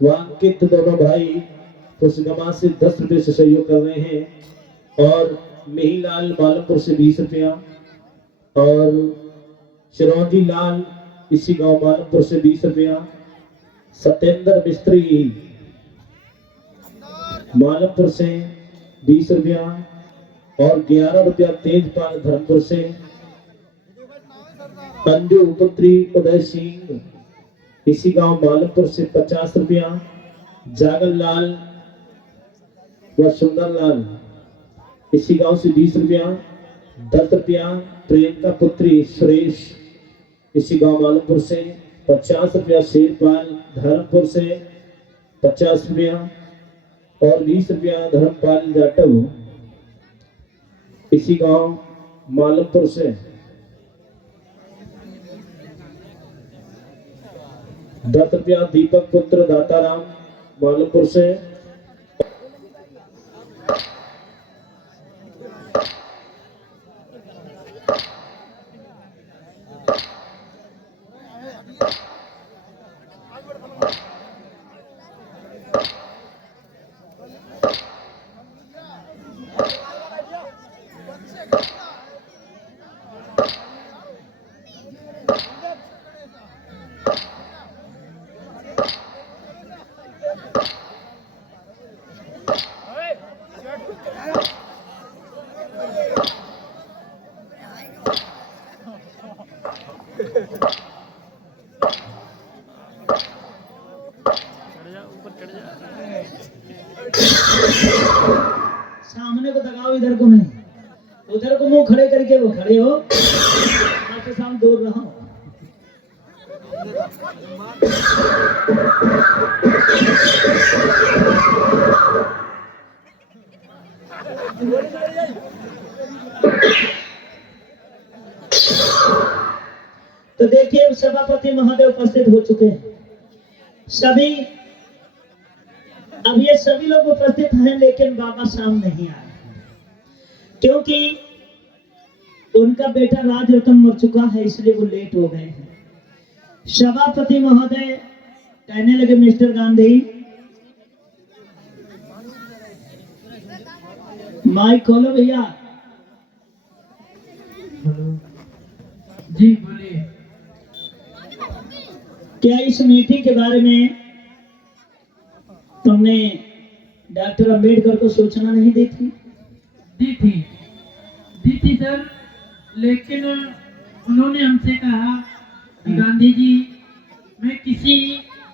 वांकित दोनों भाई खुशगमा से 10 रुपए से सहयोग कर रहे हैं, और मिहीलाल मालमपुर से 20 रुपया, और चिरौंजी लाल इसी गांव मालमपुर से 20 रुपया, सत्येंद्र मिस्त्री मालमपुर से 20 रुपया, और 11 रुपया तेजपाल धर्मपुर से, अंजू पुत्री उदय सिंह इसी गांव मालमपुर से 50 रुपया, जागल लाल व सुंदर लाल इसी गांव से 20 रुपया, 10 रुपया प्रियंका पुत्री सुरेश इसी गांव मालमपुर से, 50 रुपया शेरपाल धर्मपुर से 50 रुपया, और 20 रुपया धर्मपाल जाटव इसी गांव मालमपुर से, 10 रुपया दीपक पुत्र दाताराम मालमपुर से, सामने को दगाओ, इधर को नहीं, उधर को मुंह खड़े करके वो खड़े हो, आपके सामने दूर रहो। तो देखिए सभापति महोदय उपस्थित हो चुके हैं, सभी अब ये सभी लोग उपस्थित हैं, लेकिन बाबा शाम नहीं आए क्योंकि उनका बेटा राज रतन मर चुका है, इसलिए वो लेट हो गए हैं। सभापति महोदय कहने लगे मिस्टर गांधी, माइक खोलो भैया। जी बोलिए। क्या इस मीटिंग के बारे में तुमने डॉक्टर अंबेडकर को सूचना नहीं दी थी? दी थी सर, लेकिन उन्होंने हमसे कहा कि गांधी जी मैं किसी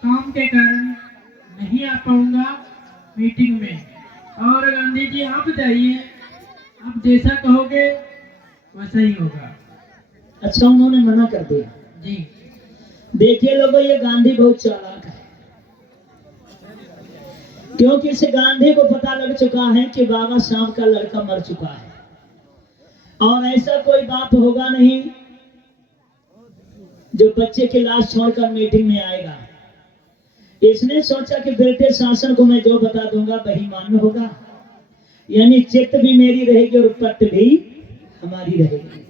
काम के कारण नहीं आ पाऊंगा मीटिंग में, और गांधी जी आप जाइए, आप जैसा कहोगे वैसा ही होगा। अच्छा, उन्होंने मना कर दिया। जी देखिए लोगों, ये गांधी बहुत चालाक है, क्योंकि इस गांधी को पता लग चुका है कि बाबा साहब का लड़का मर चुका है, और ऐसा कोई बाप होगा नहीं जो बच्चे की लाश छोड़कर मीटिंग में आएगा। इसने सोचा कि बेटे शासन को मैं जो बता दूंगा वही मान्य होगा, यानी चित्त भी मेरी रहेगी और पट भी हमारी रहेगी।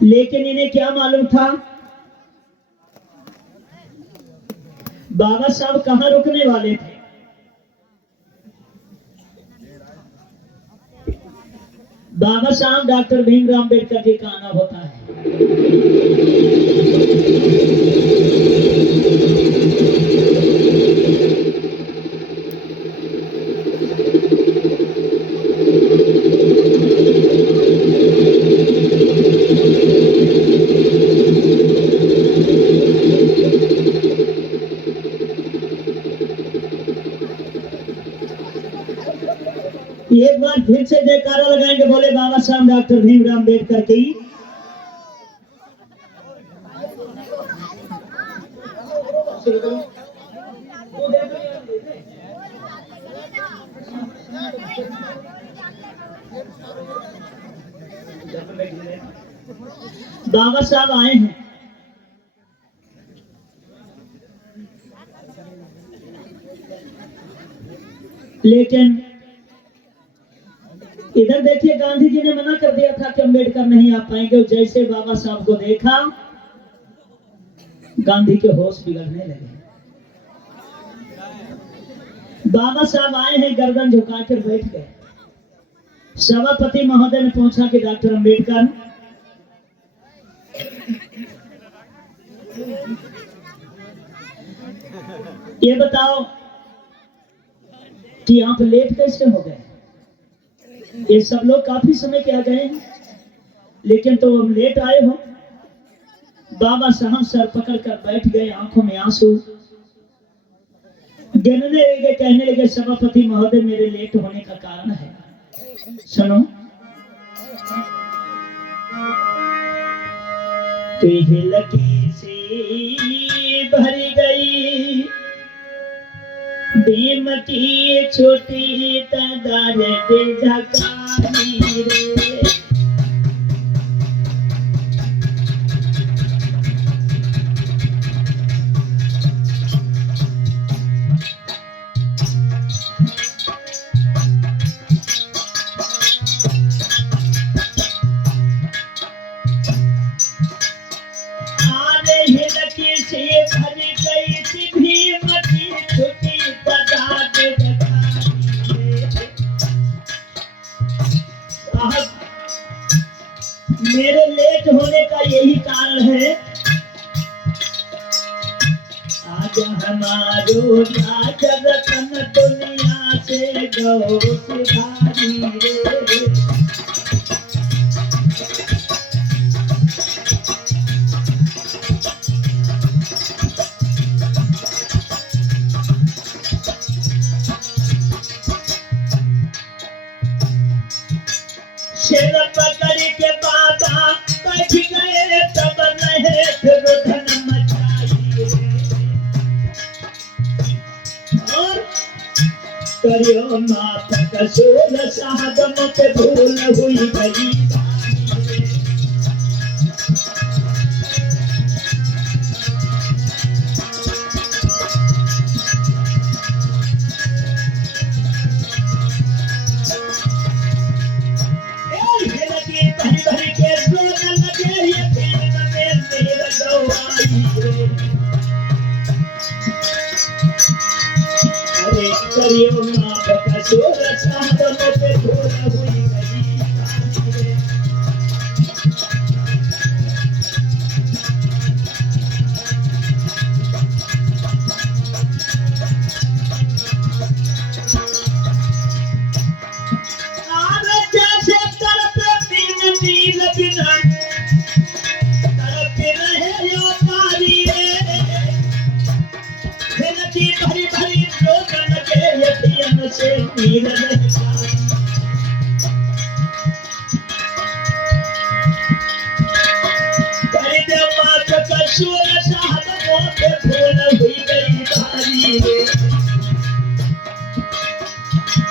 लेकिन इन्हें क्या मालूम था बाबा साहब कहां रुकने वाले थे। बाबा साहब डॉक्टर भीमराव अम्बेडकर जी का आना होता है। एक बार फिर से जयकारा लगाएंगे, बोले बाबा साहब डॉक्टर भीमराव अम्बेडकर की। बाबा साहब आए हैं, लेकिन इधर देखिए गांधी जी ने मना कर दिया था कि अम्बेडकर नहीं आ पाएंगे। जैसे बाबा साहब को देखा गांधी के होश बिगड़ने लगे। बाबा साहब आए हैं, गर्दन झुकाकर बैठ गए। सभापति महोदय ने पूछा कि डॉक्टर अम्बेडकर ये बताओ कि आप लेट कैसे हो गए। ये सब लोग काफी समय के आ गए हैं, लेकिन तो लेट आए हो। बाबा साहब सर पकड़ कर बैठ गए, आंखों में आंसू गिरने लगे। कहने लगे सभापति महोदय मेरे लेट होने का कारण है, सुनो। लकी से भरी गई भीम की छोटी तगार झकानी रे। मेरे लेट होने का यही कारण है। आज हमारो रतन दुनिया से गौ सुधारी रे। शेर पकड़ के बाबा बैठ गए, तब नहीं फिर धन मचाई और करियो माफ कसूर साहब मत भूल हुई गई। अरे करियो माफ कसूर साहब मत भूल हुई गई। जैसे तरफ तीन नील बिना भरी भरी लोगन के यतियन से नील कर दे माफ कसूर साहब मत भूल हुई गई भारी रे।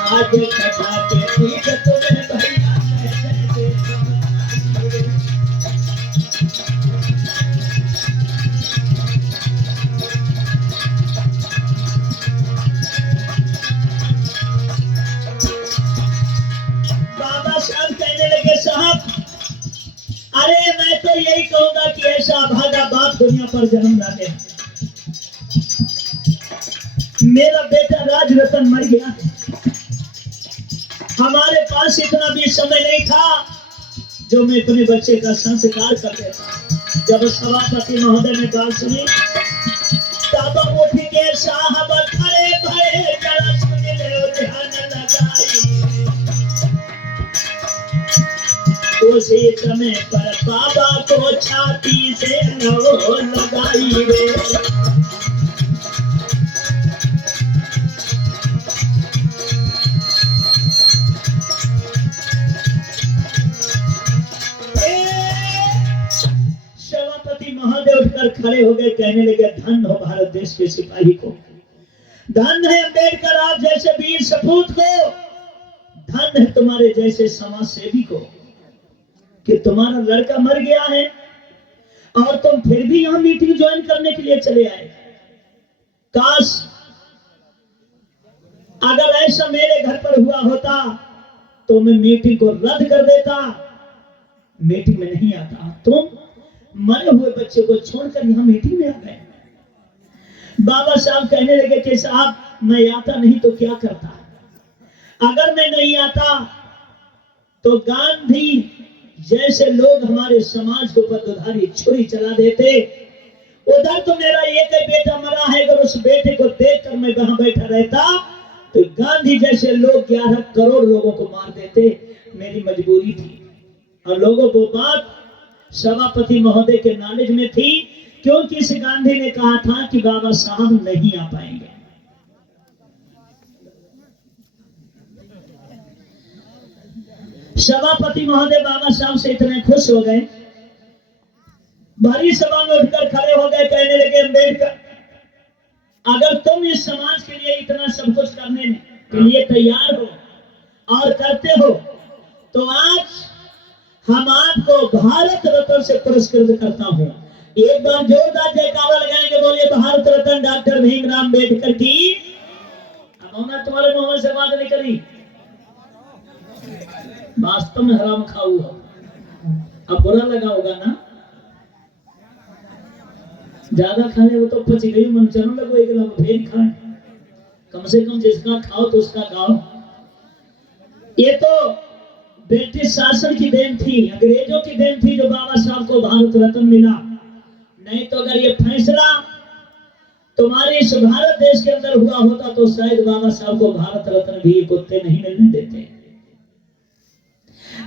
आज कथा के ठीक तुम्हें भैया यही कहूंगा कि ऐसा भागा बाप दुनिया पर जन्म ना ले। मेरा बेटा राज रतन मर गया। हमारे पास इतना भी समय नहीं था जो मैं अपने बच्चे का संस्कार कर देता। जब सभापति महोदय ने बात सुनी तब उठ के साहब खड़े भये, जरा सुन ले ध्यान लगाई। उसी समय पर बाबा को छाती से लो लगाई रे। सभापति महोदय उठकर खड़े हो गए, कहने लगे धन हो भारत देश के सिपाही को, धन है अम्बेडकर आप जैसे वीर सपूत को, धन है तुम्हारे जैसे समाज सेवी को कि तुम्हारा लड़का मर गया है और तुम फिर भी यहां मीटिंग ज्वाइन करने के लिए चले आए। काश अगर ऐसा मेरे घर पर हुआ होता तो मैं मीटिंग को रद्द कर देता, मीटिंग में नहीं आता। तुम मरे हुए बच्चे को छोड़कर यहां मीटिंग में आ गए। बाबा साहब कहने लगे कि साहब मैं आता नहीं तो क्या करता, अगर मैं नहीं आता तो गांधी जैसे लोग हमारे समाज के ऊपर दुधारी छुरी चला देते। उधर तो मेरा एक ही बेटा मरा है, अगर उस बेटे को देखकर मैं वहां बैठा रहता तो गांधी जैसे लोग 11 करोड़ लोगों को मार देते। मेरी मजबूरी थी और लोगों को बात सभापति महोदय के नॉलेज में थी, क्योंकि इस गांधी ने कहा था कि बाबा साहब नहीं आ पाएंगे। सभापति महोदय बाबा साहब से इतने खुश हो गए, भारी सभा में उठकर खड़े हो गए, कहने लगे अम्बेडकर अगर तुम इस समाज के लिए इतना सब कुछ करने के लिए तैयार हो और करते हो तो आज हम आपको भारत रत्न से पुरस्कृत करता हूं। एक बार जोरदार जयकारा लगाएंगे, बोलिए भारत रत्न डॉक्टर भीमराव अम्बेडकर की। अब तुम्हारे मुंह से बात नहीं करी, वास्तव में हराम खाऊ हो। अब बुरा लगा होगा ना, ज्यादा खाने वो तो पच गई, मन चलो लगो एक लोग फिर खाए, कम से कम जिसका खाओ तो उसका गाओ। ये तो ब्रिटिश शासन की देन थी, अंग्रेजों की देन थी जो बाबा साहब को भारत रत्न मिला। नहीं तो अगर ये फैसला तुम्हारे इस भारत देश के अंदर हुआ होता तो शायद बाबा साहब को भारत रत्न भी कुत्ते नहीं मिलने देते।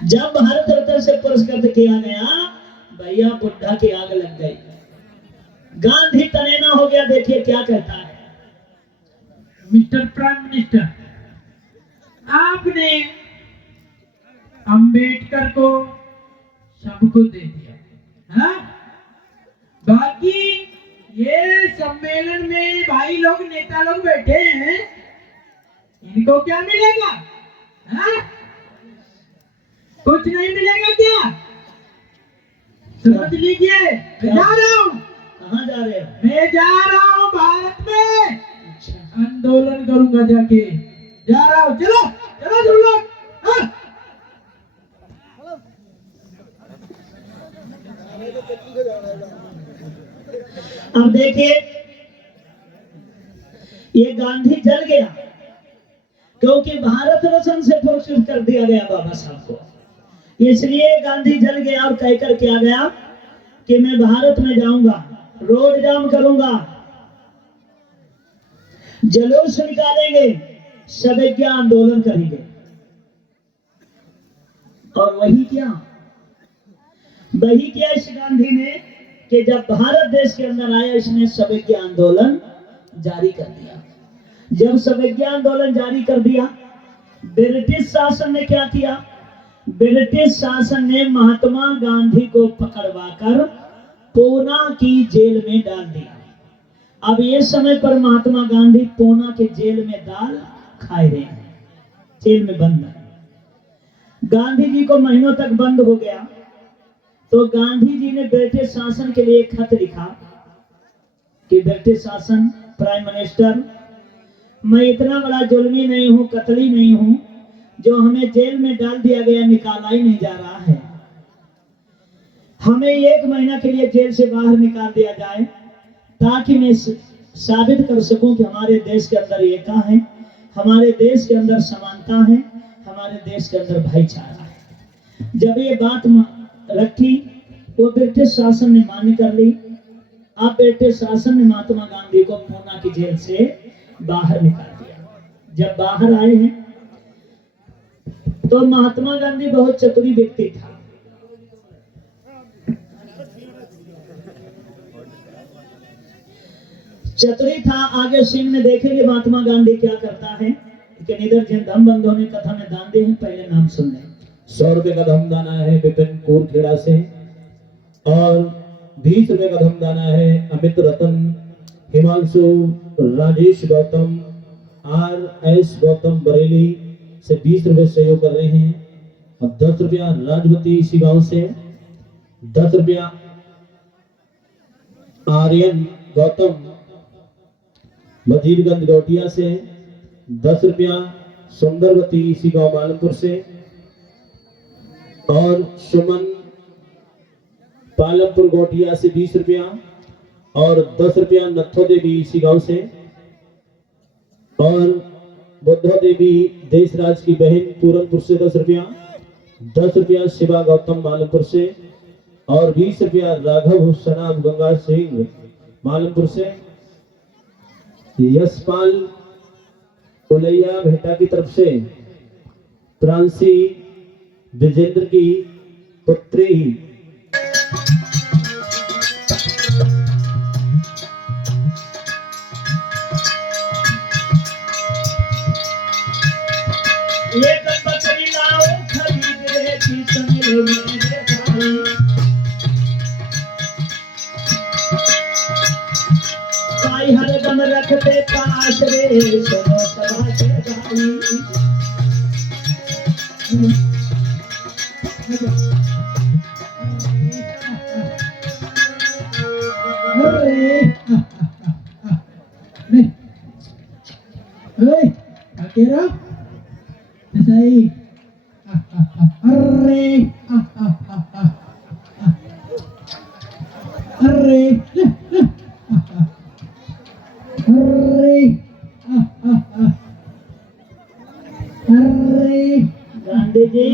जब भारत रत्न से पुरस्कृत किया गया, भैया बुढ़ा की आग लग गई, गांधी तनेना हो गया। देखिए क्या कहता है, मिस्टर प्राइम मिनिस्टर, आपने अंबेडकर को सबको दे दिया, हाँ? बाकी ये सम्मेलन में भाई लोग नेता लोग बैठे हैं, इनको क्या मिलेगा, हाँ? कुछ नहीं मिलेगा क्या? समझ लीजिए, मैं जा रहा हूँ। कहाँ जा रहे हो? मैं जा रहा हूँ भारत में आंदोलन करूंगा, जाके जा रहा हूँ। चलो चलो तुम लोग, हाँ? अब देखिए ये गांधी जल गया क्योंकि भारत रत्न से पुरस्कृत कर दिया गया बाबा साहब को, इसलिए गांधी जल गया और कहकर क्या गया कि मैं भारत में जाऊंगा, रोड जाम करूंगा, जुलूस निकालेंगे, सविज्ञा आंदोलन करेंगे। और वही किया इस गांधी ने कि जब भारत देश के अंदर आया इसने सविज्ञा आंदोलन जारी कर दिया। जब सविज्ञा आंदोलन जारी कर दिया, ब्रिटिश शासन ने क्या किया, ब्रिटिश शासन ने महात्मा गांधी को पकड़वाकर पूना की जेल में डाल दिया। अब ये समय पर महात्मा गांधी पूना के जेल में दाल खाए रहे हैं, जेल में बंद है। गांधी जी को महीनों तक बंद हो गया तो गांधी जी ने ब्रिटिश शासन के लिए एक खत लिखा कि ब्रिटिश शासन, प्राइम मिनिस्टर, मैं इतना बड़ा जुल्मी नहीं हूं, कतली नहीं हूं जो हमें जेल में डाल दिया गया, निकाला ही नहीं जा रहा है। हमें 1 महीना के लिए जेल से बाहर निकाल दिया जाए, ताकि मैं साबित कर सकूं कि हमारे देश के अंदर एकता है, हमारे देश के अंदर समानता है, हमारे देश के अंदर भाईचारा है। जब ये बात रखी, वो ब्रिटिश शासन ने मान्य कर ली। अब ब्रिटिश शासन ने महात्मा गांधी को पूना की जेल से बाहर निकाल दिया। जब बाहर आए हैं तो महात्मा गांधी बहुत चतुरी व्यक्ति था। चतुरी था। आगे सीन में देखेंगे महात्मा गांधी क्या करता है। लेकिन इधर जिन धम बंधुओं ने कथा में दान दिए हैं, पहले नाम सुन लें। 100 रुपए का धम दाना है विपिन कूरखेड़ा से, और 20 रुपए का धम दाना है अमित रतन, हिमांशु, राजेश गौतम, RS गौतम बरेली से 20 रुपए सहयोग कर रहे हैं। और 10 रुपया राजवती इसी गांव से, 10 रुपया आर्यन गौतम वजीरगंज गौटिया से, 10 रुपया सुंदरवती इसी गांव मालमपुर से, और सुमन पालमपुर गौटिया से 20 रुपया, और 10 रुपया नथो देवी इसी गांव से, और बुद्धो देवी देशराज की बहन पूरनपुर से 10 रुपया, 10 रुपया शिवा गौतम मालमपुर से, और 20 रुपया राघव सनाब गंगा सिंह मालमपुर से, यशपाल उलैया भेटा की तरफ से प्रांसी विजेंद्र की पुत्री एक बकरी लाओ खरीद रे किशन मेरे भाई, भाई हरदम रखते पास रे सुनो सभा के भाई। अकेरा सही। अरे अरे अरे गांधी जी,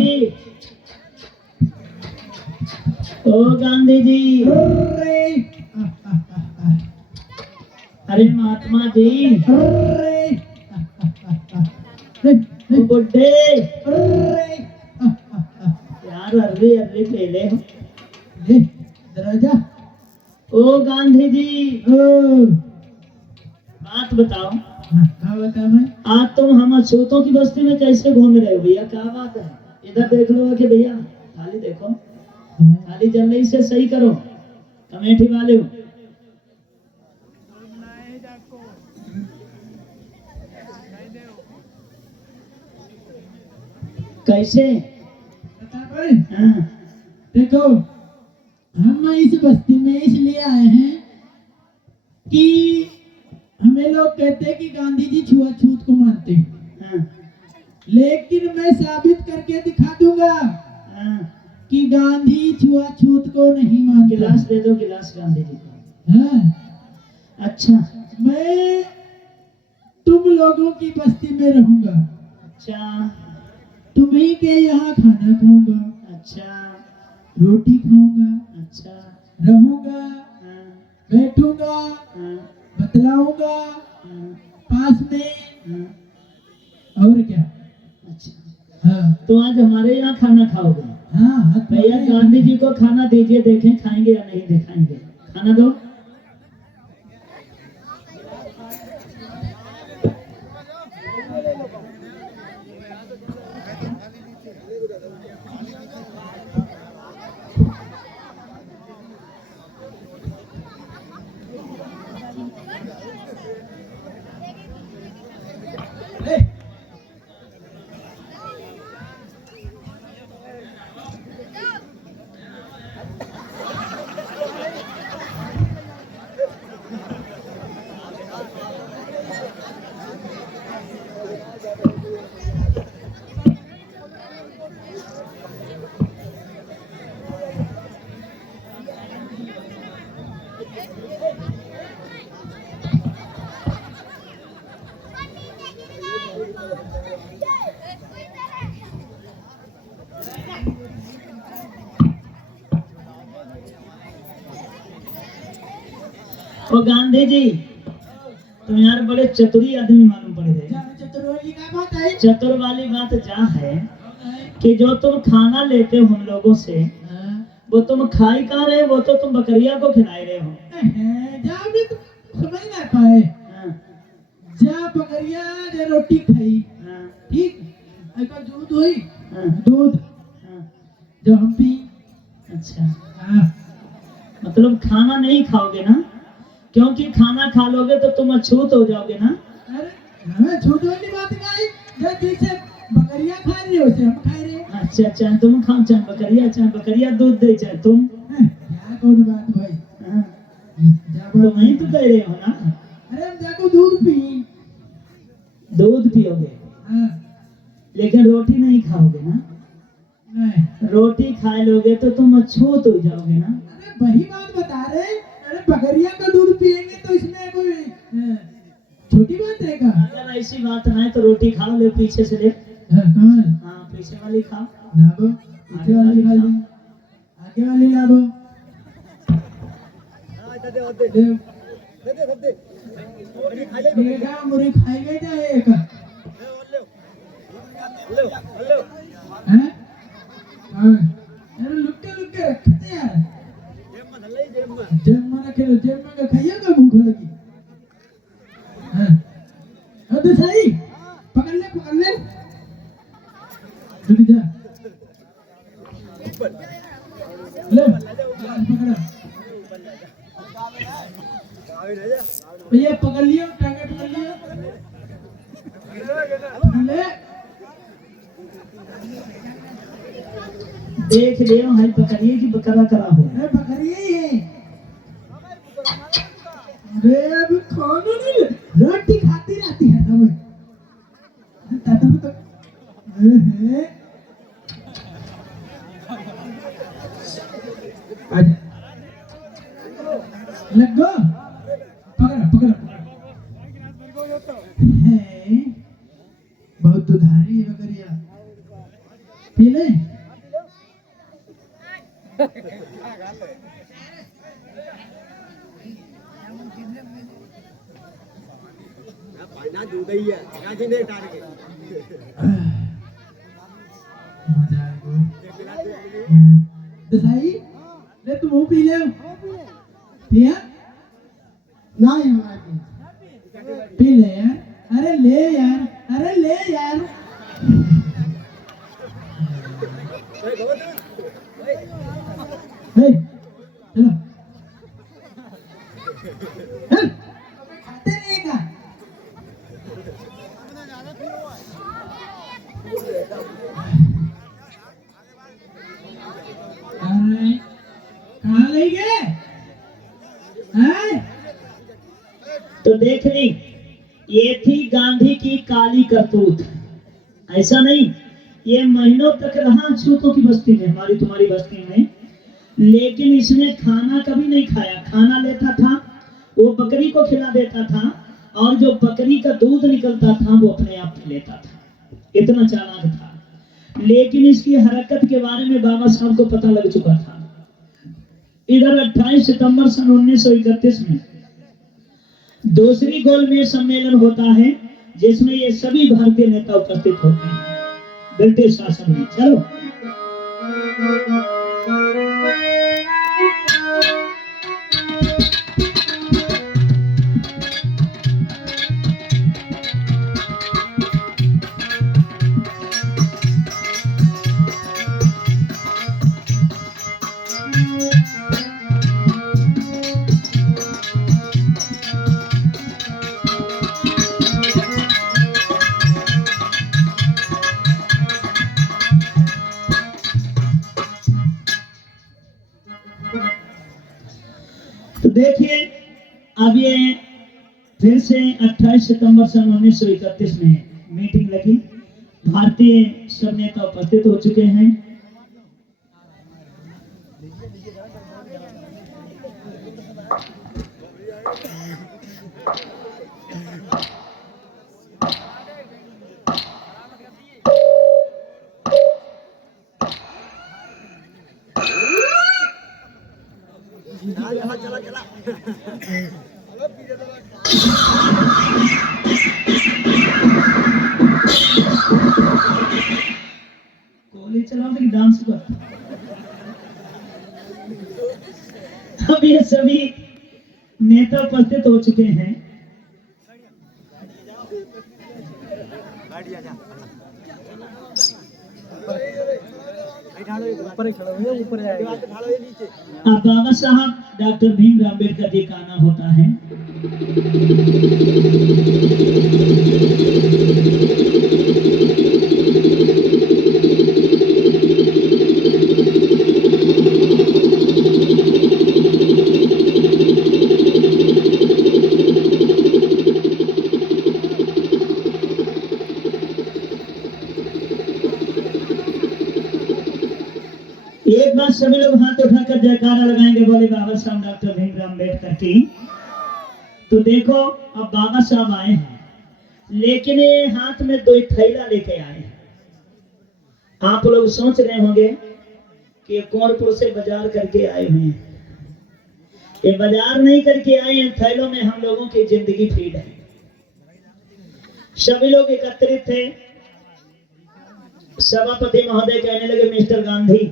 ओ गांधी जी, अरे महात्मा जी, ओ बुड्ढे यार, अर्रे अर्रे पहले दरवाजा। ओ गांधी जी, बात बताओ। हाँ बता मैं। आज तुम हम अछूतों की बस्ती में कैसे घूम रहे हो भैया? क्या बात है? इधर देख लो कि भैया, थाली देखो, थाली जल रही से सही करो, कमेटी वाले हो। कैसे? बता भाई। हाँ, देखो, हम इस बस्ती में इसलिए आए हैं कि हमें लोग कहते हैं कि गांधी जी छुआछूत को मानते हैं, हाँ, लेकिन मैं साबित करके दिखा दूंगा हाँ। कि गांधी छुआछूत को नहीं मानते। गिलास दे दो, गिलास गांधी जी को। हाँ, अच्छा, मैं तुम लोगों की बस्ती में रहूंगा, अच्छा, तुम्ही के यहाँ खाना खाऊंगा, अच्छा, रोटी खाऊंगा, अच्छा, रहूंगा, हाँ, बैठूंगा, हाँ, बतलाऊंगा हाँ, पास में, हाँ, और क्या। अच्छा। हाँ तो आज हमारे यहाँ खाना खाओगे? हाँ, भैया गांधी जी को खाना दीजिए, देखें खाएंगे या नहीं दिखाएंगे। खाना दो। ओ गांधी जी, तुम यार बड़े चतुरी आदमी मालूम पड़ रहे। चतुर्वेदी का बात है। चतुर वाली बात जहाँ है कि जो तुम खाना लेते हो हम लोगों से, वो तुम खाई कहाँ रहे, वो तो तुम बकरिया को खिलाए रहे हो। जा भी समझ ना पाए। हाँ, जा बकरिया जे रोटी खाई, हाँ, ठीक, एक दूध हुई, हाँ, दूध हाँ, जो हम पी। अच्छा, हाँ, मतलब खाना नहीं खाओगे ना, क्योंकि खाना खा लोगे तो तुम अछूत हो जाओगे ना। अरे हमें झूठ वाली बात का है। जैसे बकरिया खा रही हो, वैसे हम खा रहे हैं। अच्छा, चाहे तुम खाओ, चाहे बकरिया दूध दे, चाहे तुम। क्या कौन बात भाई। हाँ, जाको तो वही तो कह रहे हो ना, अरे हम जाको दूध पी। दूध पियोगे हाँ, लेकिन रोटी नहीं खाओगे ना। नहीं, रोटी खा लोगे तो तुम अछूत हो जाओगे ना। अरे वही बात बता रहे। अरे बकरिया का दूध पिएंगे तो इसमें कोई छोटी बात है क्या? अगर ऐसी बात है तो रोटी खाओ, ले पीछे से ले। कहाँ? हाँ, पीछे वाली खाओ। लाबो, पीछे वाली खा ली, आगे वाली लाबो। मेरा मुरी खाई गई था एक। हैं? हाँ। अरे लुक्के लुक्के रखते यार। जेब में रखे तो जेब में का खाइए का भूख लगी। हाँ। अब तो सही। पकड़ ले, पकड़ ले। रुक जा। ले, पकड़ा। भैया पकड़ लियो, टांगे पकड़ लियो। ले। देख लियो है बकरिए की बकरा करा हो। अरे बकरिया ही है। अरे अब खाना नहीं, रोटी खाती रहती है सब। दादा तो आजा, लग गो, पकड़ा पकड़ा है। बहुत दुधारी है बकरिया। पी ले। मजा आएगा। दसाई ले, तुम वो पी ले। पिया ना यार, पी ले यार। अरे ले यार, अरे ले यार। हे, चलो। चल, खाते नहीं का। अरे कहाँ ले गए? हैं? तो देख ली, ये थी गांधी की काली करतूत। ऐसा नहीं, ये महीनों तक रहा अछूतों की बस्ती में, हमारी तुम्हारी बस्ती में, लेकिन इसने खाना कभी नहीं खाया। खाना लेता था, वो बकरी को खिला देता था, और जो बकरी का दूध निकलता था वो अपने आप पी लेता था। इतना चालाक था। लेकिन इसकी हरकत के बारे में बाबा साहब को पता लग चुका था। इधर 28 सितंबर सन 1931 में दूसरी गोलमेज सम्मेलन होता है, जिसमें ये सभी भारतीय नेता उपस्थित होते हैं ब्रिटिश शासन में। चलो, तो देखिए, अब ये फिर से 28 सितंबर सन 1931 में मीटिंग लगी। भारतीय सब नेता उपस्थित हो चुके हैं। गोली चलाओ कि डांस कर। अब ये सभी नेता उपस्थित हो चुके हैं। अब बाबा साहब डॉक्टर भीमराव अम्बेडकर जी का आना होता है। एक बार सभी लोग हाथ उठाकर जयकारा लगाएंगे, बोले बाबा साहब डॉक्टर भीमराव अम्बेडकर की। तो देखो अब बाबा साहब आए हैं, लेकिन ये हाथ में 2 थैला लेके आए हैं। आप लोग सोच रहे होंगे कि कौनपुर से बाजार करके आए हुए हैं। ये बाजार नहीं करके आए हैं, थैलों में हम लोगों की जिंदगी फीड है। सभी लोग एकत्रित थे। सभापति महोदय कहने लगे, मिस्टर गांधी,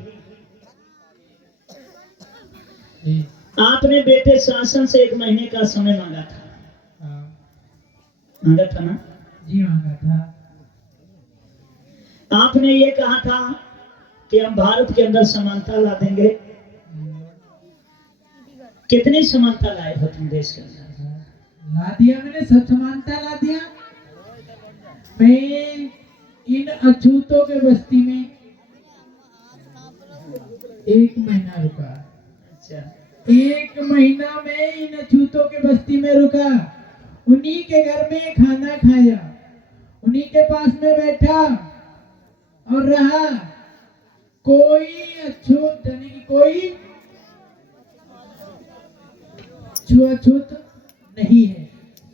आपने बेटे शासन से 1 महीने का समय मांगा था। मांगा था ना? जी मांगा था। आपने ये कहा था कि हम भारत के अंदर समानता ला देंगे। कितनी समानता लाए हो तुम देश के अंदर? ला दिया मैंने, सब समानता ला दिया। मैं इन अछूतों के बस्ती में 1 महीना रुका। अच्छा, 1 महीना में इन अछूतों के बस्ती में रुका, उन्हीं के घर में खाना खाया, उन्हीं के पास में बैठा और रहा। कोई अछूत यानी कि कोई छुआछूत नहीं है।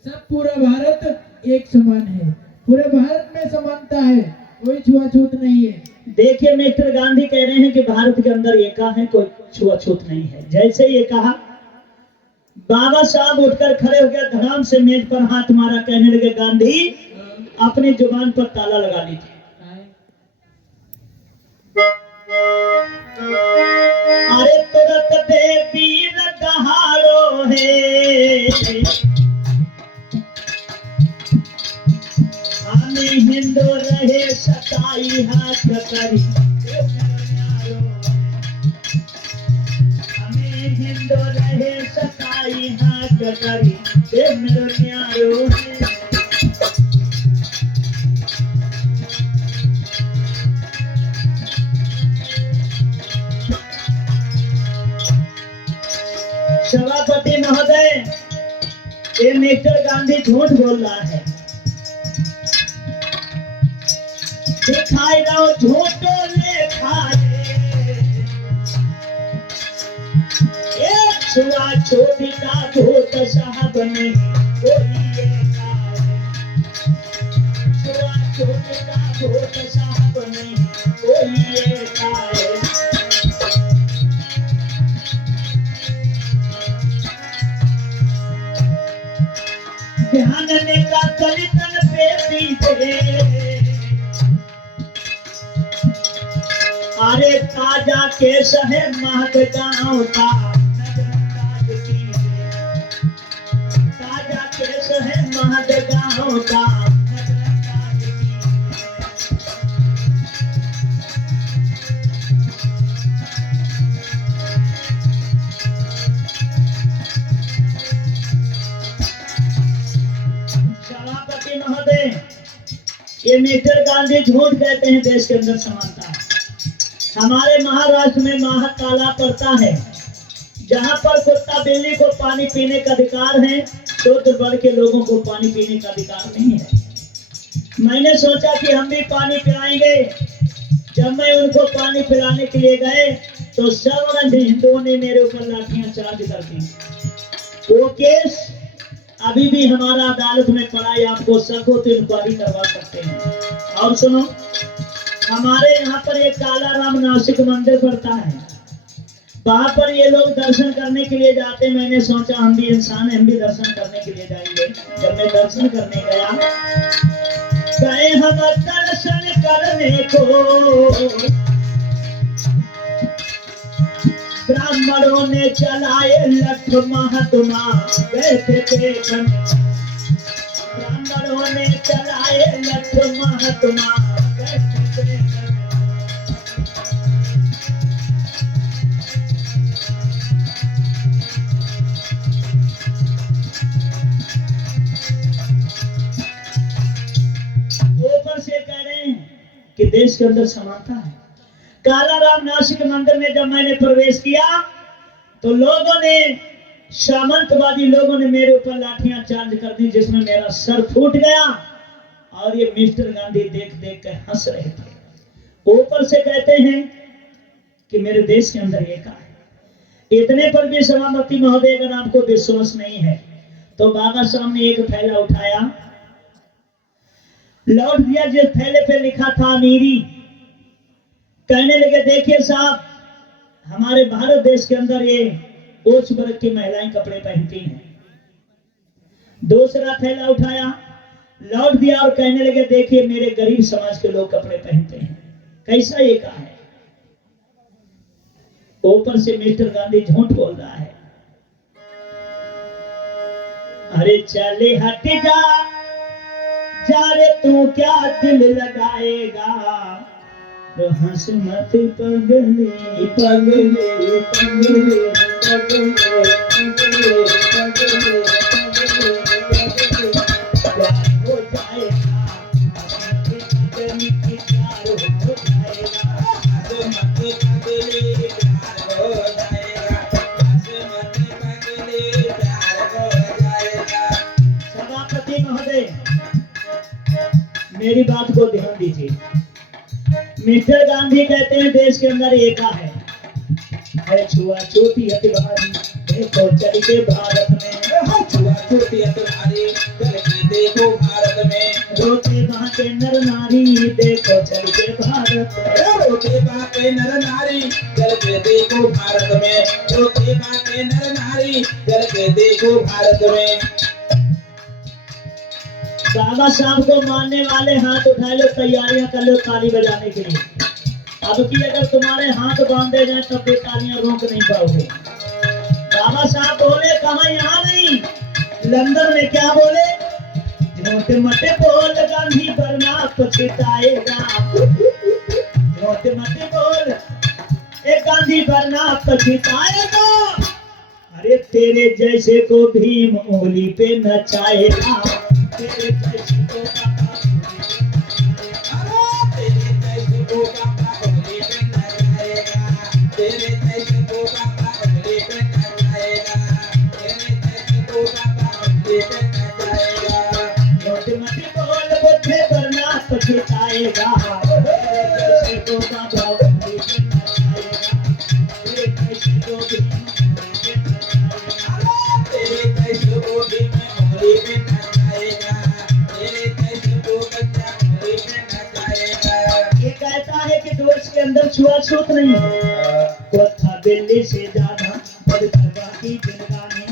सब पूरा भारत एक समान है, पूरे भारत में समानता है, कोई छुआछूत नहीं है। देखिए मिस्टर गांधी कह रहे हैं कि भारत के अंदर एका है, कोई छुआछूत नहीं है। जैसे ये कहा, बाबा साहब उठकर खड़े हो गए, धड़ाम से मेज पर हाथ मारा, कहने लगे, गांधी अपनी जुबान पर ताला लगा लीजिए। अरे तुरंत दे वीर दहाड़ो है, हमें हिंदू रहे सताई हाथ करी। हमें हिंदू रहे सताई हाथ करी, मेरो न्यारो है। सभापति महोदय, ये मिस्टर गांधी झूठ बोल रहा है। दिखाई रहो झूठो लेखा एक छुआछूत का भूत साहब ने कोई छुआछूत का भूत साहब ने कोई ध्यान ने का दलितन पे पीछे। अरे ताजा केस है महत गांव का, ताजा केस है महत गांव का। सभापति महोदय, ये मिस्टर गांधी झूठ कहते हैं देश के अंदर समानता है। हमारे महाराष्ट्र में महाकाला पड़ता है, जहाँ पर कुत्ता बिल्ली को पानी पीने का अधिकार है, शूद्र वर्ग के लोगों को पानी पीने का अधिकार नहीं है। मैंने सोचा कि हम भी पानी पिलाएंगे। जब मैं उनको पानी पिलाने के लिए गए तो सब हिंदुओं ने मेरे ऊपर लाठियां चार्ज कर दी। वो केस अभी भी हमारा अदालत में पड़ा है, आपको शक हो तो इंक्वायरी करवा सकते हैं। और सुनो, हमारे यहाँ पर एक काला राम नासिक मंदिर पड़ता है, वहां पर ये लोग दर्शन करने के लिए जाते। मैंने सोचा हम भी इंसान हैं, हम भी दर्शन करने के लिए जाएंगे। जब मैं दर्शन करने गया, गए हम दर्शन करने को, ब्राह्मणों ने चलाए लठ महात्मा कहते थे, ब्राह्मणों ने चलाए लठ महात्मा कहते थे। ऊपर से कह रहे हैं कि देश के अंदर समानता है। कालाराम नासिक मंदिर में जब मैंने प्रवेश किया तो लोगों ने, सामंतवादी लोगों ने मेरे ऊपर लाठियां चार्ज कर दी, जिसमें मेरा सर फूट गया और ये मिस्टर गांधी देख देख कर हंस रहे थे। ऊपर से कहते हैं कि मेरे देश के अंदर एकता है। इतने पर भी सभापति महोदय, अगर आपको विश्वास नहीं है तो बाबा साहब ने एक थैला उठाया, लौट दिया, जिस थैले पे लिखा था अमीरी। कहने लगे देखिए साहब, हमारे भारत देश के अंदर ये उच्च वर्ग की महिलाएं कपड़े पहनती हैं। दूसरा थैला उठाया, लौट दिया और कहने लगे देखिए मेरे गरीब समाज के लोग कपड़े पहनते हैं। कैसा ये कहा है? ऊपर से मिस्टर गांधी झूठ बोल रहा है। अरे चले हट जा रे तू क्या दिल लगाएगा, तो हंस मत पगले पगले पगले पगले पगले प्यार हो जाएगा, प्यार हो जाएगा, मत पगले प्यार हो जाएगा, मत पगले प्यार हो जाएगा। सभापति महोदय, मेरी बात को ध्यान दीजिए। मिस्टर गांधी कहते हैं देश के अंदर एकता है, छुआछूती अतिवादी देखो चल के भारत में, छुआछूती अतिवादी चल के देखो भारत में, रोते बाटे नर नारी देखो चल के भारत में, रोते बाटे नर नारी चल के देखो भारत में, रोते बाटे नर नारी चल के देखो भारत में। बाबा साहब को मानने वाले हाथ उठा लो, तैयारियां कर लो ताली बजाने के लिए। अब की अगर तुम्हारे हाथ बांधे जाए तब भी तालियां रोक नहीं पाओगे। बाबा साहब बोले कहा, यहाँ नहीं, लंदन में। क्या बोले? झूठ मत बोल गांधी वरना पछताएगा, झूठ मत बोल ए गांधी वरना पछताएगा। अरे तेरे जैसे को भीम उंगली पे नचाएगा, तेरे जैसे को पापा उंगली पे नचाएगा, तेरे जैसे को पापा उंगली पे नचाएगा, तेरे जैसे को पापा उंगली पे नचाएगा। झूठ मत बोल बुद्धे वरना पछताएगा, तेरे जैसे को पापा उंगली पे नचाएगा, तेरे जैसे को भीम उंगली पे नचाएगा, तेरे जैसे को भीम उंगली पे नचाएगा, तेरे जैसे को बच्चा उंगली पे नचाएगा। ये कहता है कि देश के अंदर छुआछूत नहीं है। कोठा बिल्ली से ज्यादा बदतरबा की जिंदगानी,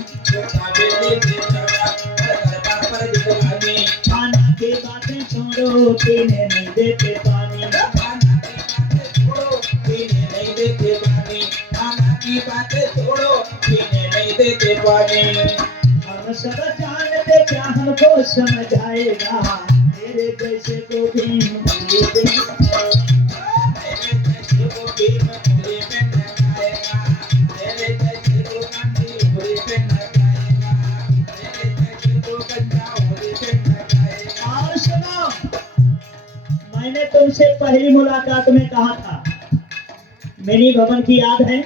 खाना के बातें छोड़ो पीने नहीं देते पानी, हम सब जानते क्या हमको समझाएगा, तेरे जैसे को भीम उंगली पे और सुनो, मैंने तुमसे पहली मुलाकात में कहा था, मिनी भवन की याद है,